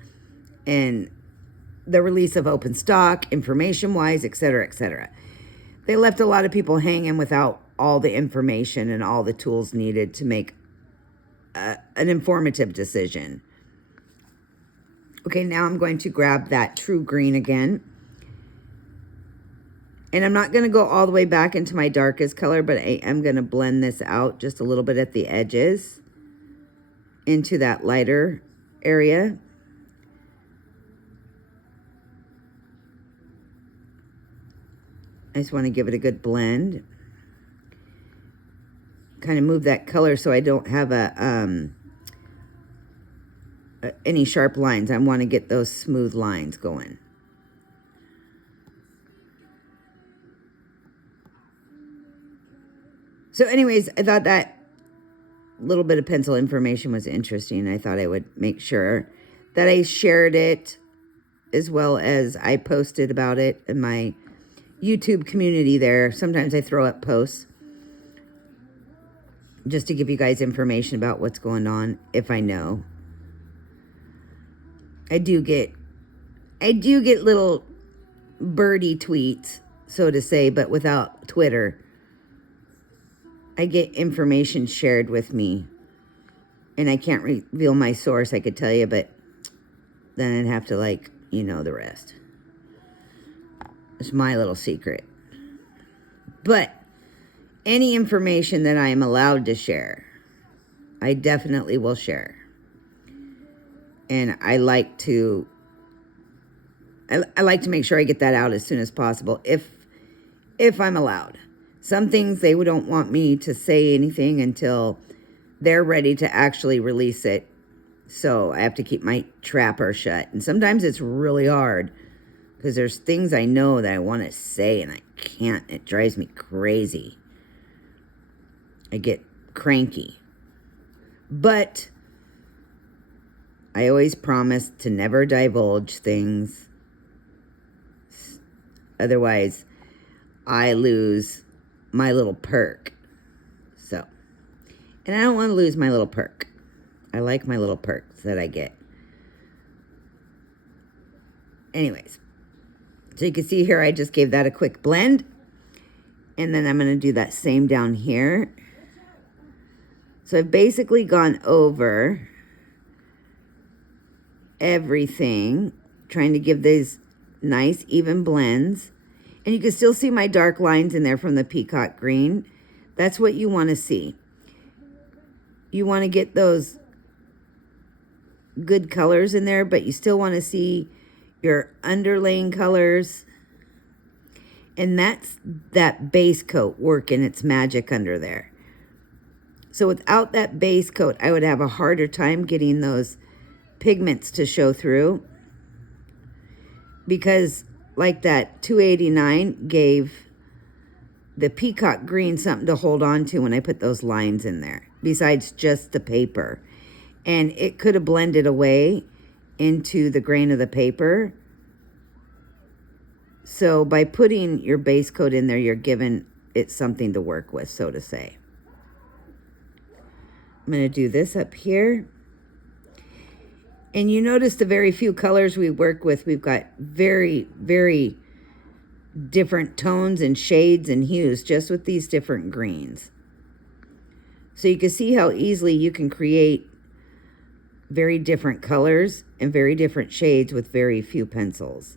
and the release of open stock, information-wise, etc., etc. They left a lot of people hanging without all the information and all the tools needed to make an informative decision. Okay, now I'm going to grab that true green again. And I'm not going to go all the way back into my darkest color, but I am going to blend this out just a little bit at the edges into that lighter area. I just want to give it a good blend. Kind of move that color so I don't have any sharp lines. I want to get those smooth lines going. So anyways, I thought that little bit of pencil information was interesting. I thought I would make sure that I shared it, as well as I posted about it in my YouTube community there. Sometimes I throw up posts just to give you guys information about what's going on, if I know. I do get little birdie tweets, so to say, but without Twitter. I get information shared with me, and I can't reveal my source. I could tell you, but then I'd have to, like, you know, the rest. It's my little secret. But any information that I am allowed to share, I definitely will share. And I like to make sure I get that out as soon as possible, if I'm allowed. Some things they don't want me to say anything until they're ready to actually release it. So I have to keep my trapper shut. And sometimes it's really hard because there's things I know that I want to say and I can't. It drives me crazy. I get cranky. But I always promise to never divulge things. Otherwise, I lose my little perk. So And I don't want to lose my little perk. I like my little perks that I get. Anyways, so you can see here, I just gave that a quick blend. And then I'm going to do that same down here. So I've basically gone over everything, trying to give these nice even blends. And you can still see my dark lines in there from the peacock green. That's what you want to see. You want to get those good colors in there, but you still want to see your underlaying colors. And that's that base coat working its magic under there. So without that base coat, I would have a harder time getting those pigments to show through, because like that 289 gave the peacock green something to hold on to when I put those lines in there, besides just the paper. And it could have blended away into the grain of the paper. So by putting your base coat in there, you're giving it something to work with, so to say. I'm going to do this up here. And you notice the very few colors we work with, we've got very, very different tones and shades and hues just with these different greens. So you can see how easily you can create very different colors and very different shades with very few pencils.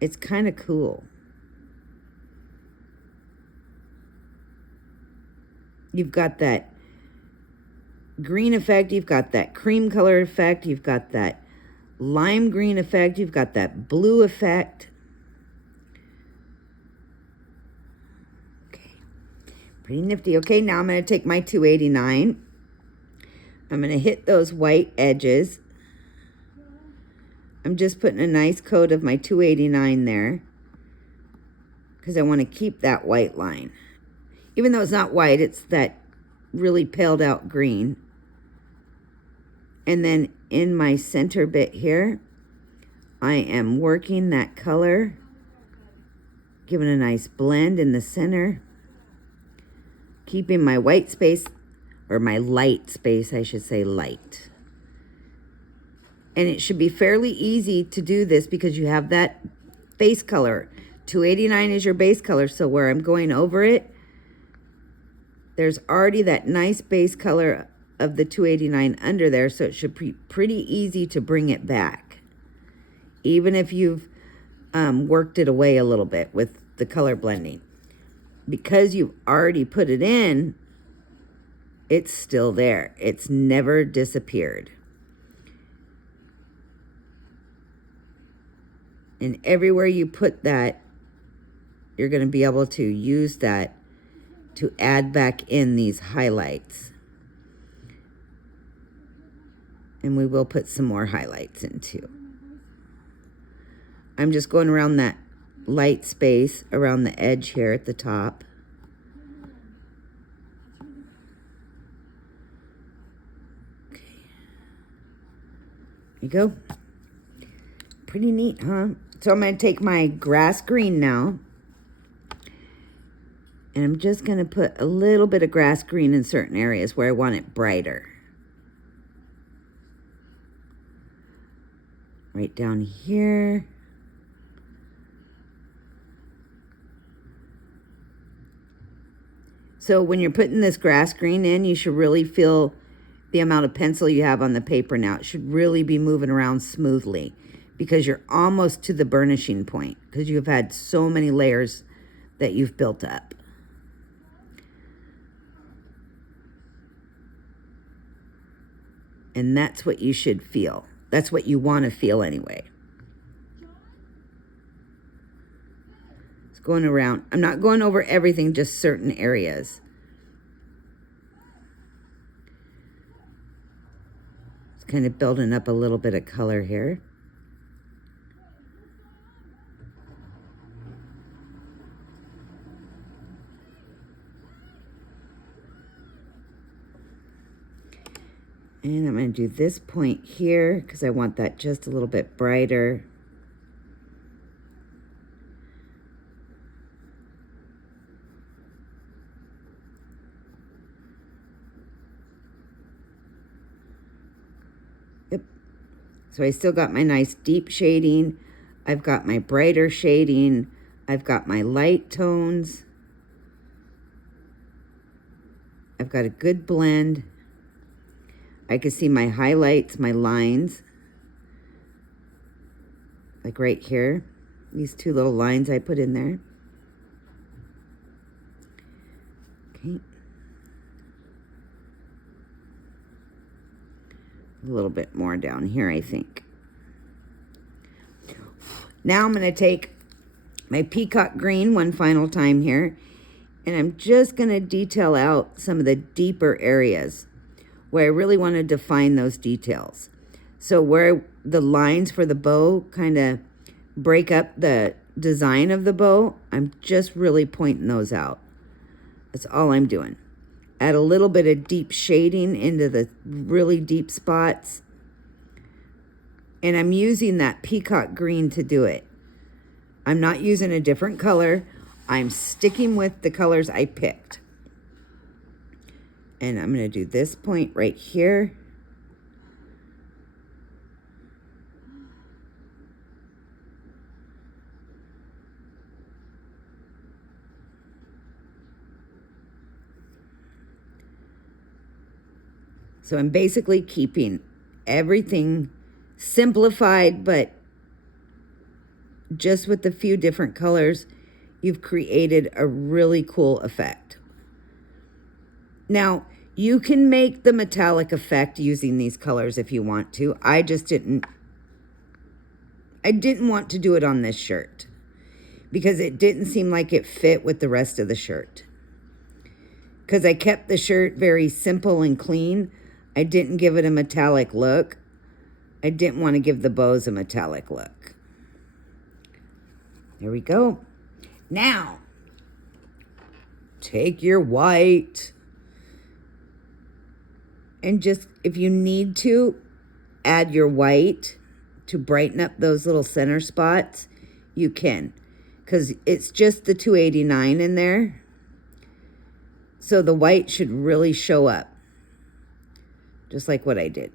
It's kind of cool. You've got that green effect, you've got that cream color effect, you've got that lime green effect, you've got that blue effect. Okay, pretty nifty. Okay, now I'm going to take my 289. I'm going to hit those white edges. I'm just putting a nice coat of my 289 there because I want to keep that white line. Even though it's not white, it's that really paled out green. And then in my center bit here, I am working that color, giving a nice blend in the center, keeping my white space, or my light space, I should say light. And it should be fairly easy to do this because you have that base color. 289 is your base color, so where I'm going over it, there's already that nice base color of the 289 under there, so it should be pretty easy to bring it back. Even if you've worked it away a little bit with the color blending. Because you've already put it in, it's still there. It's never disappeared. And everywhere you put that, you're going to be able to use that to add back in these highlights. And we will put some more highlights in too. I'm just going around that light space around the edge here at the top. Okay. There you go. Pretty neat, huh? So I'm going to take my grass green now. And I'm just going to put a little bit of grass green in certain areas where I want it brighter. Right down here. So when you're putting this grass green in, you should really feel the amount of pencil you have on the paper now. It should really be moving around smoothly because you're almost to the burnishing point because you've had so many layers that you've built up. And that's what you should feel. That's what you want to feel anyway. It's going around. I'm not going over everything, just certain areas. It's kind of building up a little bit of color here. And I'm going to do this point here because I want that just a little bit brighter. So I still got my nice deep shading. I've got my brighter shading. I've got my light tones. I've got a good blend. I can see my highlights, my lines. Like right here. These two little lines I put in there. Okay. A little bit more down here, I think. Now I'm going to take my peacock green one final time here, and I'm just going to detail out some of the deeper areas where I really want to define those details. So where the lines for the bow kind of break up the design of the bow, I'm just really pointing those out. That's all I'm doing. Add a little bit of deep shading into the really deep spots. And I'm using that peacock green to do it. I'm not using a different color. I'm sticking with the colors I picked. And I'm going to do this point right here. So I'm basically keeping everything simplified, but just with a few different colors, you've created a really cool effect. Now, you can make the metallic effect using these colors if you want to. I didn't want to do it on this shirt because it didn't seem like it fit with the rest of the shirt. Because I kept the shirt very simple and clean. I didn't give it a metallic look. I didn't want to give the bows a metallic look. There we go. Now, take your white and just, if you need to, add your white to brighten up those little center spots. You can, because it's just the 289 in there. So the white should really show up. Just like what I did.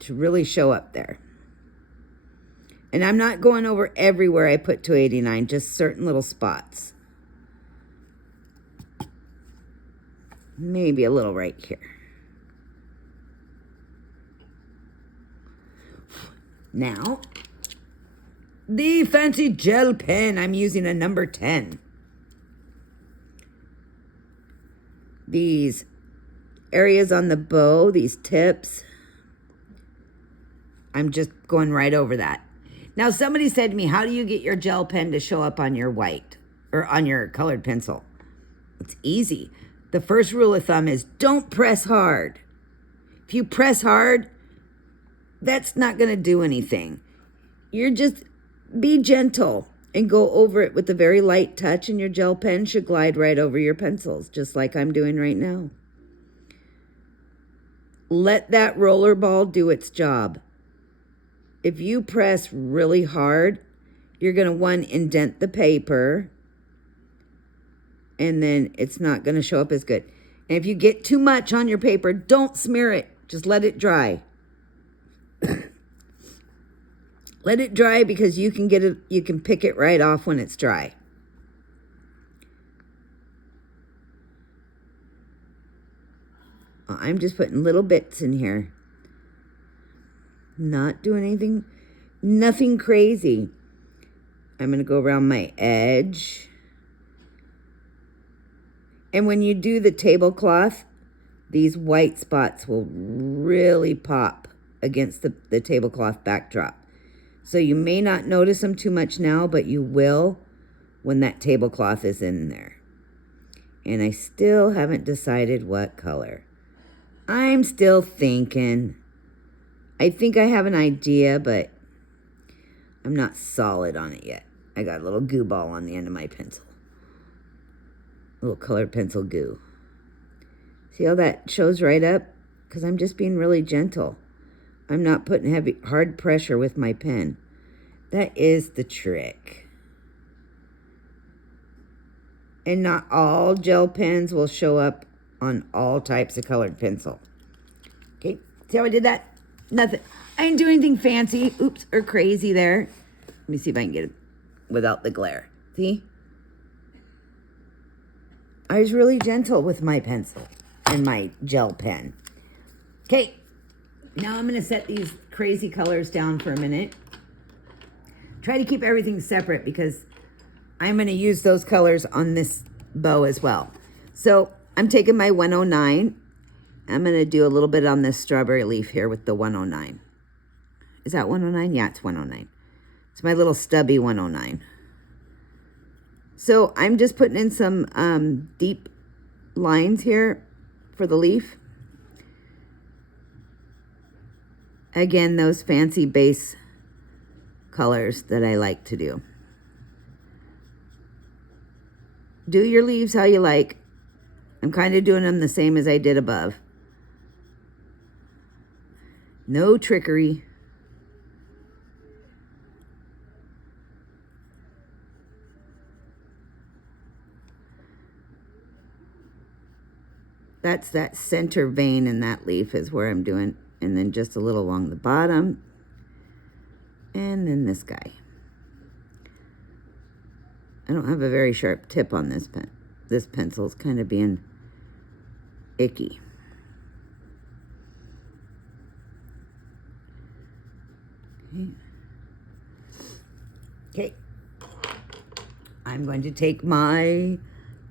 To really show up there. And I'm not going over everywhere I put 289, just certain little spots. Maybe a little right here. Now, the fancy gel pen, I'm using a number 10. These areas on the bow, these tips, I'm just going right over that. Now, somebody said to me, how do you get your gel pen to show up on your white or on your colored pencil? It's easy. The first rule of thumb is don't press hard. If you press hard, that's not going to do anything. You're just be gentle and go over it with a very light touch, and your gel pen should glide right over your pencils, just like I'm doing right now. Let that roller ball do its job. If you press really hard, you're going to, one, indent the paper, and then it's not going to show up as good. And if you get too much on your paper, don't smear it. Just let it dry. Let it dry because you can get it, you can pick it right off when it's dry. I'm just putting little bits in here. Not doing anything, nothing crazy. I'm going to go around my edge. And when you do the tablecloth, these white spots will really pop against the tablecloth backdrop. So you may not notice them too much now, but you will when that tablecloth is in there. And I still haven't decided what color. I'm still thinking. I think I have an idea, but I'm not solid on it yet. I got a little goo ball on the end of my pencil. A little colored pencil goo. See how that shows right up? Because I'm just being really gentle. I'm not putting hard pressure with my pen. That is the trick. And not all gel pens will show up on all types of colored pencil. Okay, See how I did that? Nothing. I didn't do anything fancy. Oops, or crazy there. Let me see if I can get it without the glare. See? I was really gentle with my pencil and my gel pen. Okay, now I'm going to set these crazy colors down for a minute. Try to keep everything separate because I'm going to use those colors on this bow as well. So I'm taking my 109. I'm going to do a little bit on this strawberry leaf here with the 109. Is that 109? Yeah, it's 109. It's my little stubby 109. So I'm just putting in some deep lines here for the leaf. Again, those fancy base colors that I like to do. Do your leaves how you like. I'm kind of doing them the same as I did above. No trickery. That's that center vein in that leaf is where I'm doing. And then just a little along the bottom. And then this guy. I don't have a very sharp tip on this pen. This pencil's kind of being icky. Okay. I'm going to take my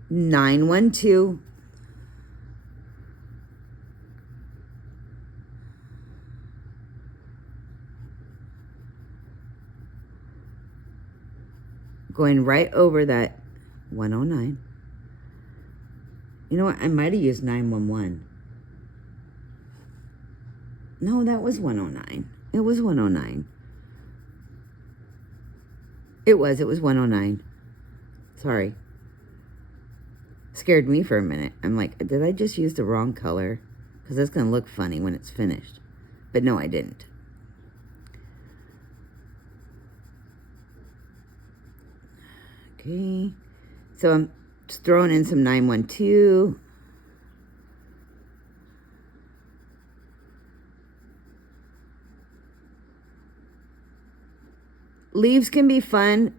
912. Going right over that 109. You know what? I might have used 911. No, that was 109. It was 109. It was 109. Sorry. Scared me for a minute. I'm like, did I just use the wrong color? Because that's going to look funny when it's finished. But no, I didn't. Okay. So I'm just throwing in some 912. Leaves can be fun.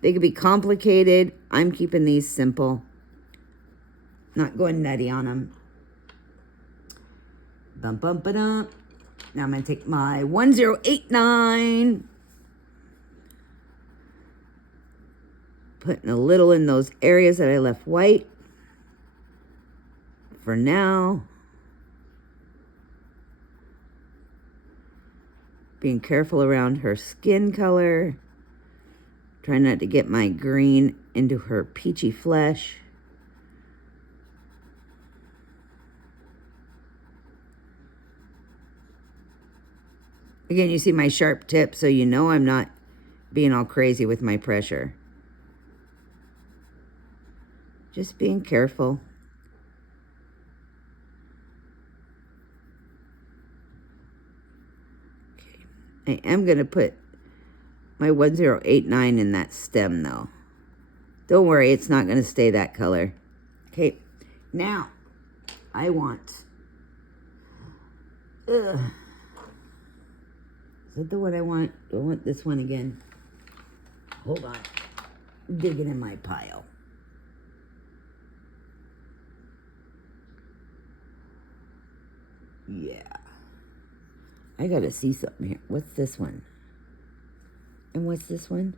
They can be complicated. I'm keeping these simple. Not going nutty on them. Bum, bum, ba-dum. Now I'm going to take my 1089. Putting a little in those areas that I left white. For now. Being careful around her skin color. Trying not to get my green into her peachy flesh. Again, you see my sharp tip, so you know I'm not being all crazy with my pressure. Just being careful. I am going to put my 1089 in that stem, though. Don't worry, it's not going to stay that color. Okay, now I want... Is that the one I want? Do I want this one again? Hold on. Digging in my pile. Yeah. I gotta see something here. What's this one? And what's this one?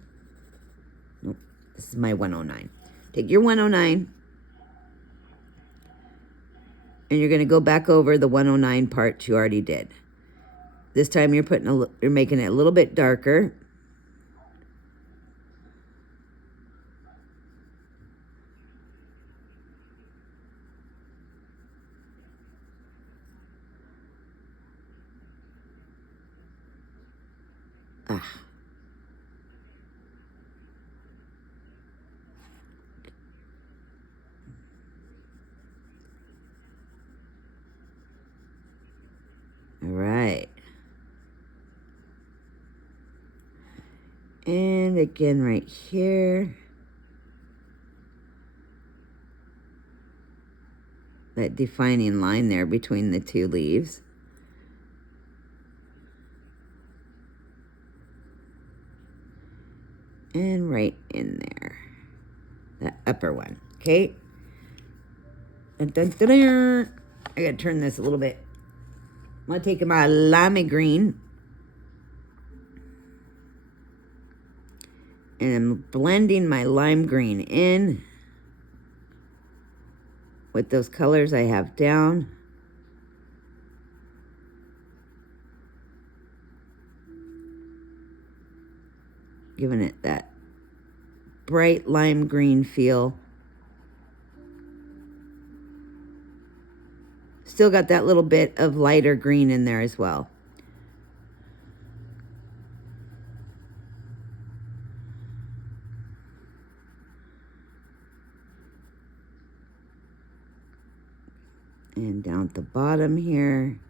Nope. This is my 109. Take your 109. And you're gonna go back over the 109 part you already did. This time you're making it a little bit darker. Ah. All right. And again right here. That defining line there between the two leaves. And right in there. That upper one. Okay. Dun, dun, dun, dun. I gotta turn this a little bit. I'm gonna take my limey green. And I'm blending my lime green in with those colors I have down. Giving it that bright lime green feel. Still got that little bit of lighter green in there as well. And down at the bottom here.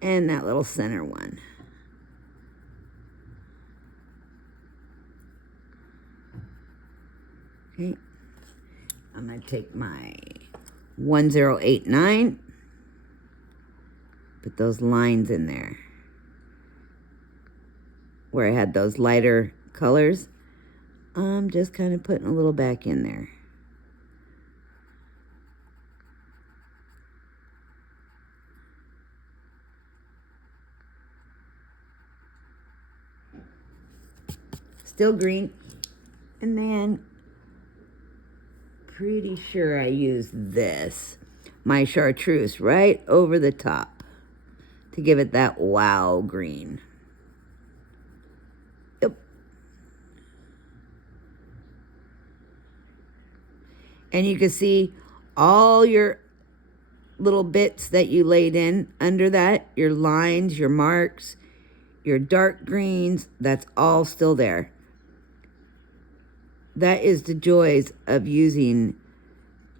And that little center one. Okay. I'm going to take my 1089. Put those lines in there. Where I had those lighter colors. I'm just kind of putting a little back in there. Still green. And then, pretty sure I use this, my chartreuse, right over the top to give it that wow green. Yep. And you can see all your little bits that you laid in under that, your lines, your marks, your dark greens, that's all still there. That is the joys of using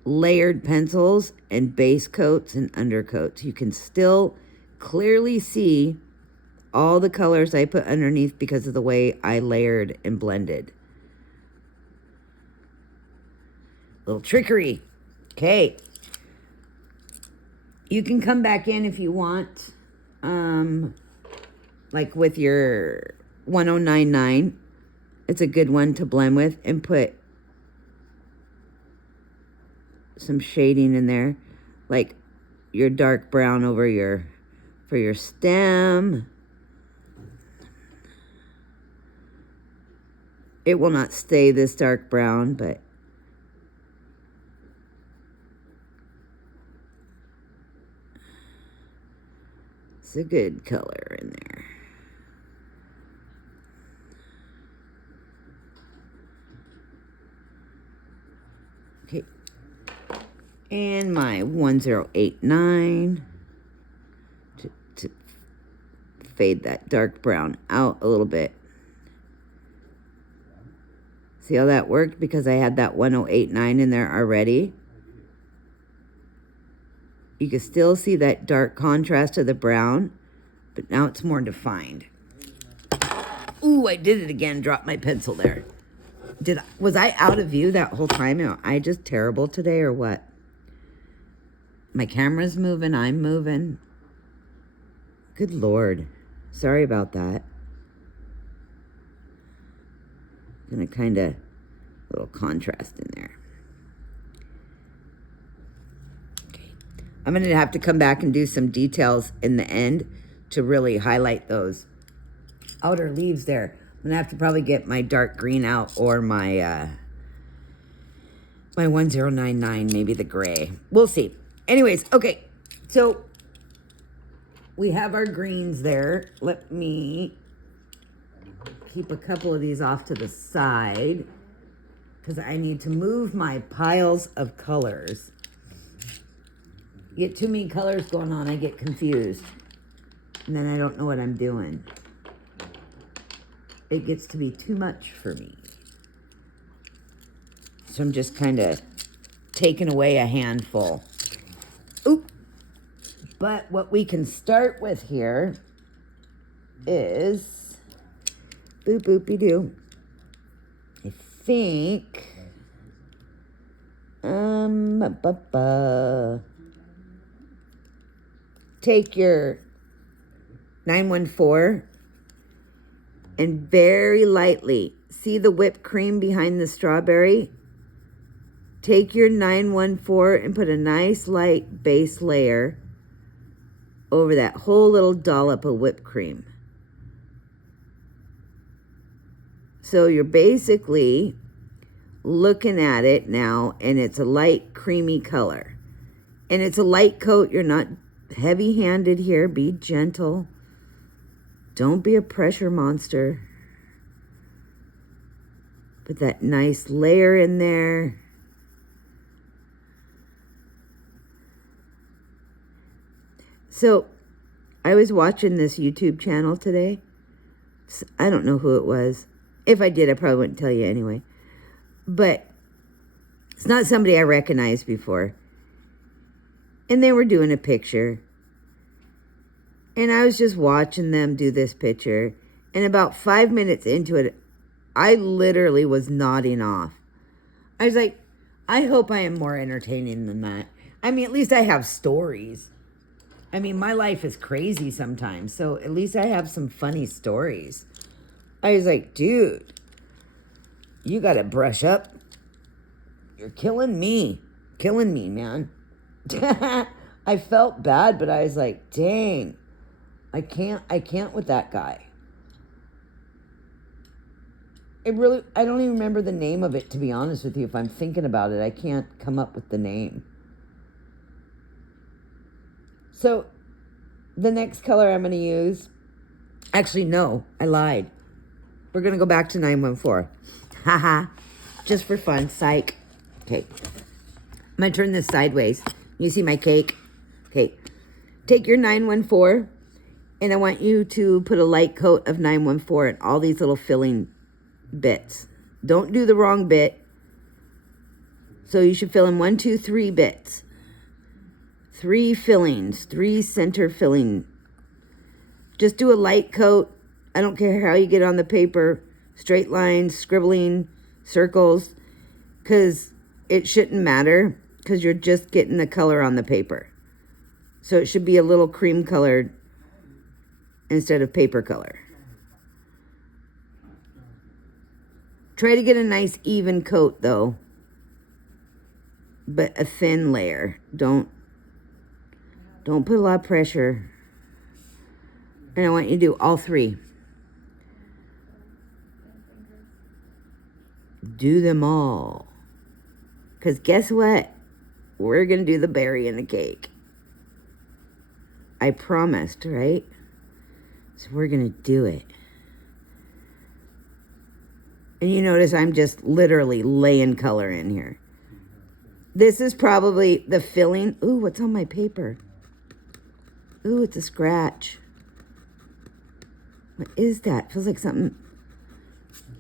layered pencils and base coats and undercoats. You can still clearly see all the colors I put underneath because of the way I layered and blended. Little trickery. Okay. You can come back in if you want, like with your 1099. It's a good one to blend with and put some shading in there, like your dark brown over for your stem. It will not stay this dark brown, but it's a good color in there. Okay. And my 1089 to fade that dark brown out a little bit. See how that worked? Because I had that 1089 in there already. You can still see that dark contrast of the brown, but now it's more defined. Ooh, I did it again. Dropped my pencil there. Was I out of view that whole time? Am I just terrible today or what? My camera's moving. I'm moving. Good Lord. Sorry about that. Gonna kind of, a little contrast in there. Okay. I'm gonna have to come back and do some details in the end to really highlight those outer leaves there. I'm gonna have to probably get my dark green out or my my 1099, maybe the gray. We'll see. Anyways, okay. So we have our greens there. Let me keep a couple of these off to the side because I need to move my piles of colors. You get too many colors going on, I get confused. And then I don't know what I'm doing. It gets to be too much for me. So I'm just kind of taking away a handful. Oop. But what we can start with here is, boop boopy doo. I think, take your 914 and very lightly, see the whipped cream behind the strawberry? Take your 914 and put a nice light base layer over that whole little dollop of whipped cream. So you're basically looking at it now, and it's a light creamy color. And it's a light coat. You're not heavy-handed here. Be gentle. Don't be a pressure monster. Put that nice layer in there. So, I was watching this YouTube channel today. I don't know who it was. If I did, I probably wouldn't tell you anyway. But it's not somebody I recognized before. And they were doing a picture. And I was just watching them do this picture. And about 5 minutes into it, I literally was nodding off. I was like, I hope I am more entertaining than that. I mean, at least I have stories. I mean, my life is crazy sometimes, so at least I have some funny stories. I was like, dude, you got to brush up. You're killing me. Killing me, man. I felt bad, but I was like, dang, I can't with that guy. I don't even remember the name of it, to be honest with you. If I'm thinking about it, I can't come up with the name. So, the next color I'm going to use, actually, no, I lied. We're going to go back to 914. Haha, just for fun, psych. Okay, I'm going to turn this sideways. You see my cake? Okay, take your 914, and I want you to put a light coat of 914 in all these little filling bits. Don't do the wrong bit. So you should fill in 1, 2, 3 bits. 3 fillings, 3 center filling. Just do a light coat. I don't care how you get on the paper. Straight lines, scribbling, circles. Because it shouldn't matter. Because you're just getting the color on the paper. So it should be a little cream colored instead of paper color. Try to get a nice even coat though. But a thin layer. Don't put a lot of pressure. And I want you to do all 3. Do them all. Because guess what? We're going to do the berry in the cake. I promised, right? So we're going to do it. And you notice I'm just literally laying color in here. This is probably the filling. Ooh, what's on my paper? Ooh, it's a scratch. What is that? Feels like something.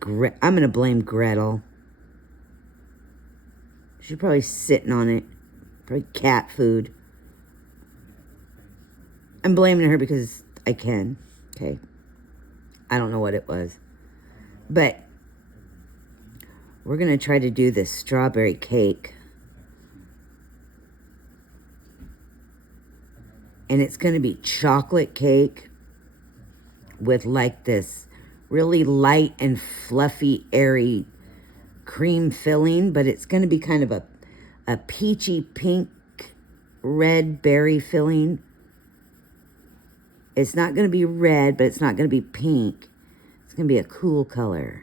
I'm going to blame Gretel. She's probably sitting on it. Probably cat food. I'm blaming her because I can. Okay. I don't know what it was. But we're going to try to do this strawberry cake. And it's going to be chocolate cake with like this really light and fluffy, airy cream filling. But it's going to be kind of a peachy pink red berry filling. It's not going to be red, but it's not going to be pink. It's going to be a cool color.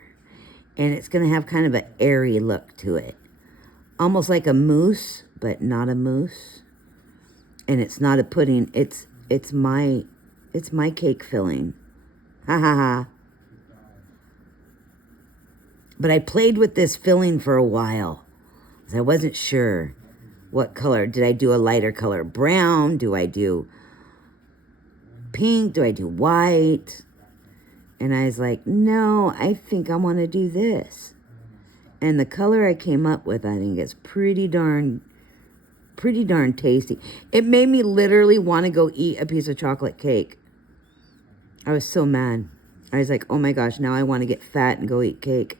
And it's going to have kind of an airy look to it. Almost like a mousse, but not a mousse. And it's not a pudding. It's my cake filling. Ha ha ha. But I played with this filling for a while. Because I wasn't sure what color. Did I do a lighter color brown? Do I do pink? Do I do white? And I was like, no, I think I want to do this. And the color I came up with, I think is pretty darn tasty. It made me literally want to go eat a piece of chocolate cake. I was so mad. I was like, oh my gosh, now I want to get fat and go eat cake.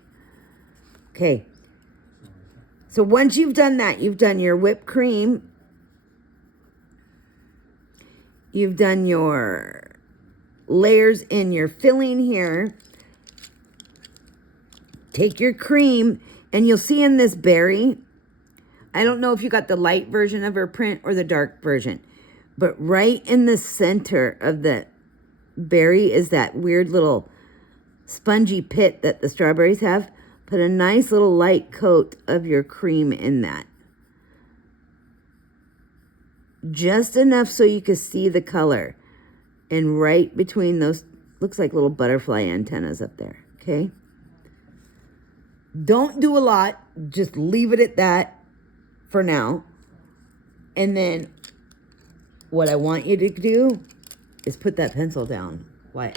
Okay. So once you've done that, you've done your whipped cream. You've done your layers in your filling here. take your cream, and you'll see in this berry, I don't know if you got the light version of her print or the dark version, but right in the center of the berry is that weird little spongy pit that the strawberries have. Put a nice little light coat of your cream in that. Just enough so you can see the color. And right between those, looks like little butterfly antennas up there, okay? Don't do a lot, just leave it at that for now. And then what I want you to do is put that pencil down. Why?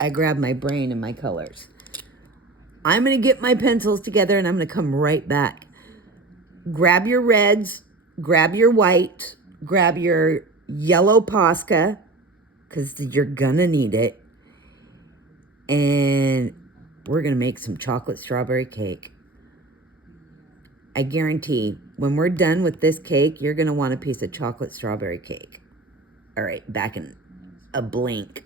I grab my brain and my colors. I'm going to get my pencils together and I'm going to come right back. Grab your reds, grab your white, grab your yellow Posca, because you're going to need it. And we're going to make some chocolate strawberry cake. I guarantee when we're done with this cake, you're going to want a piece of chocolate strawberry cake. All right, back in a blink.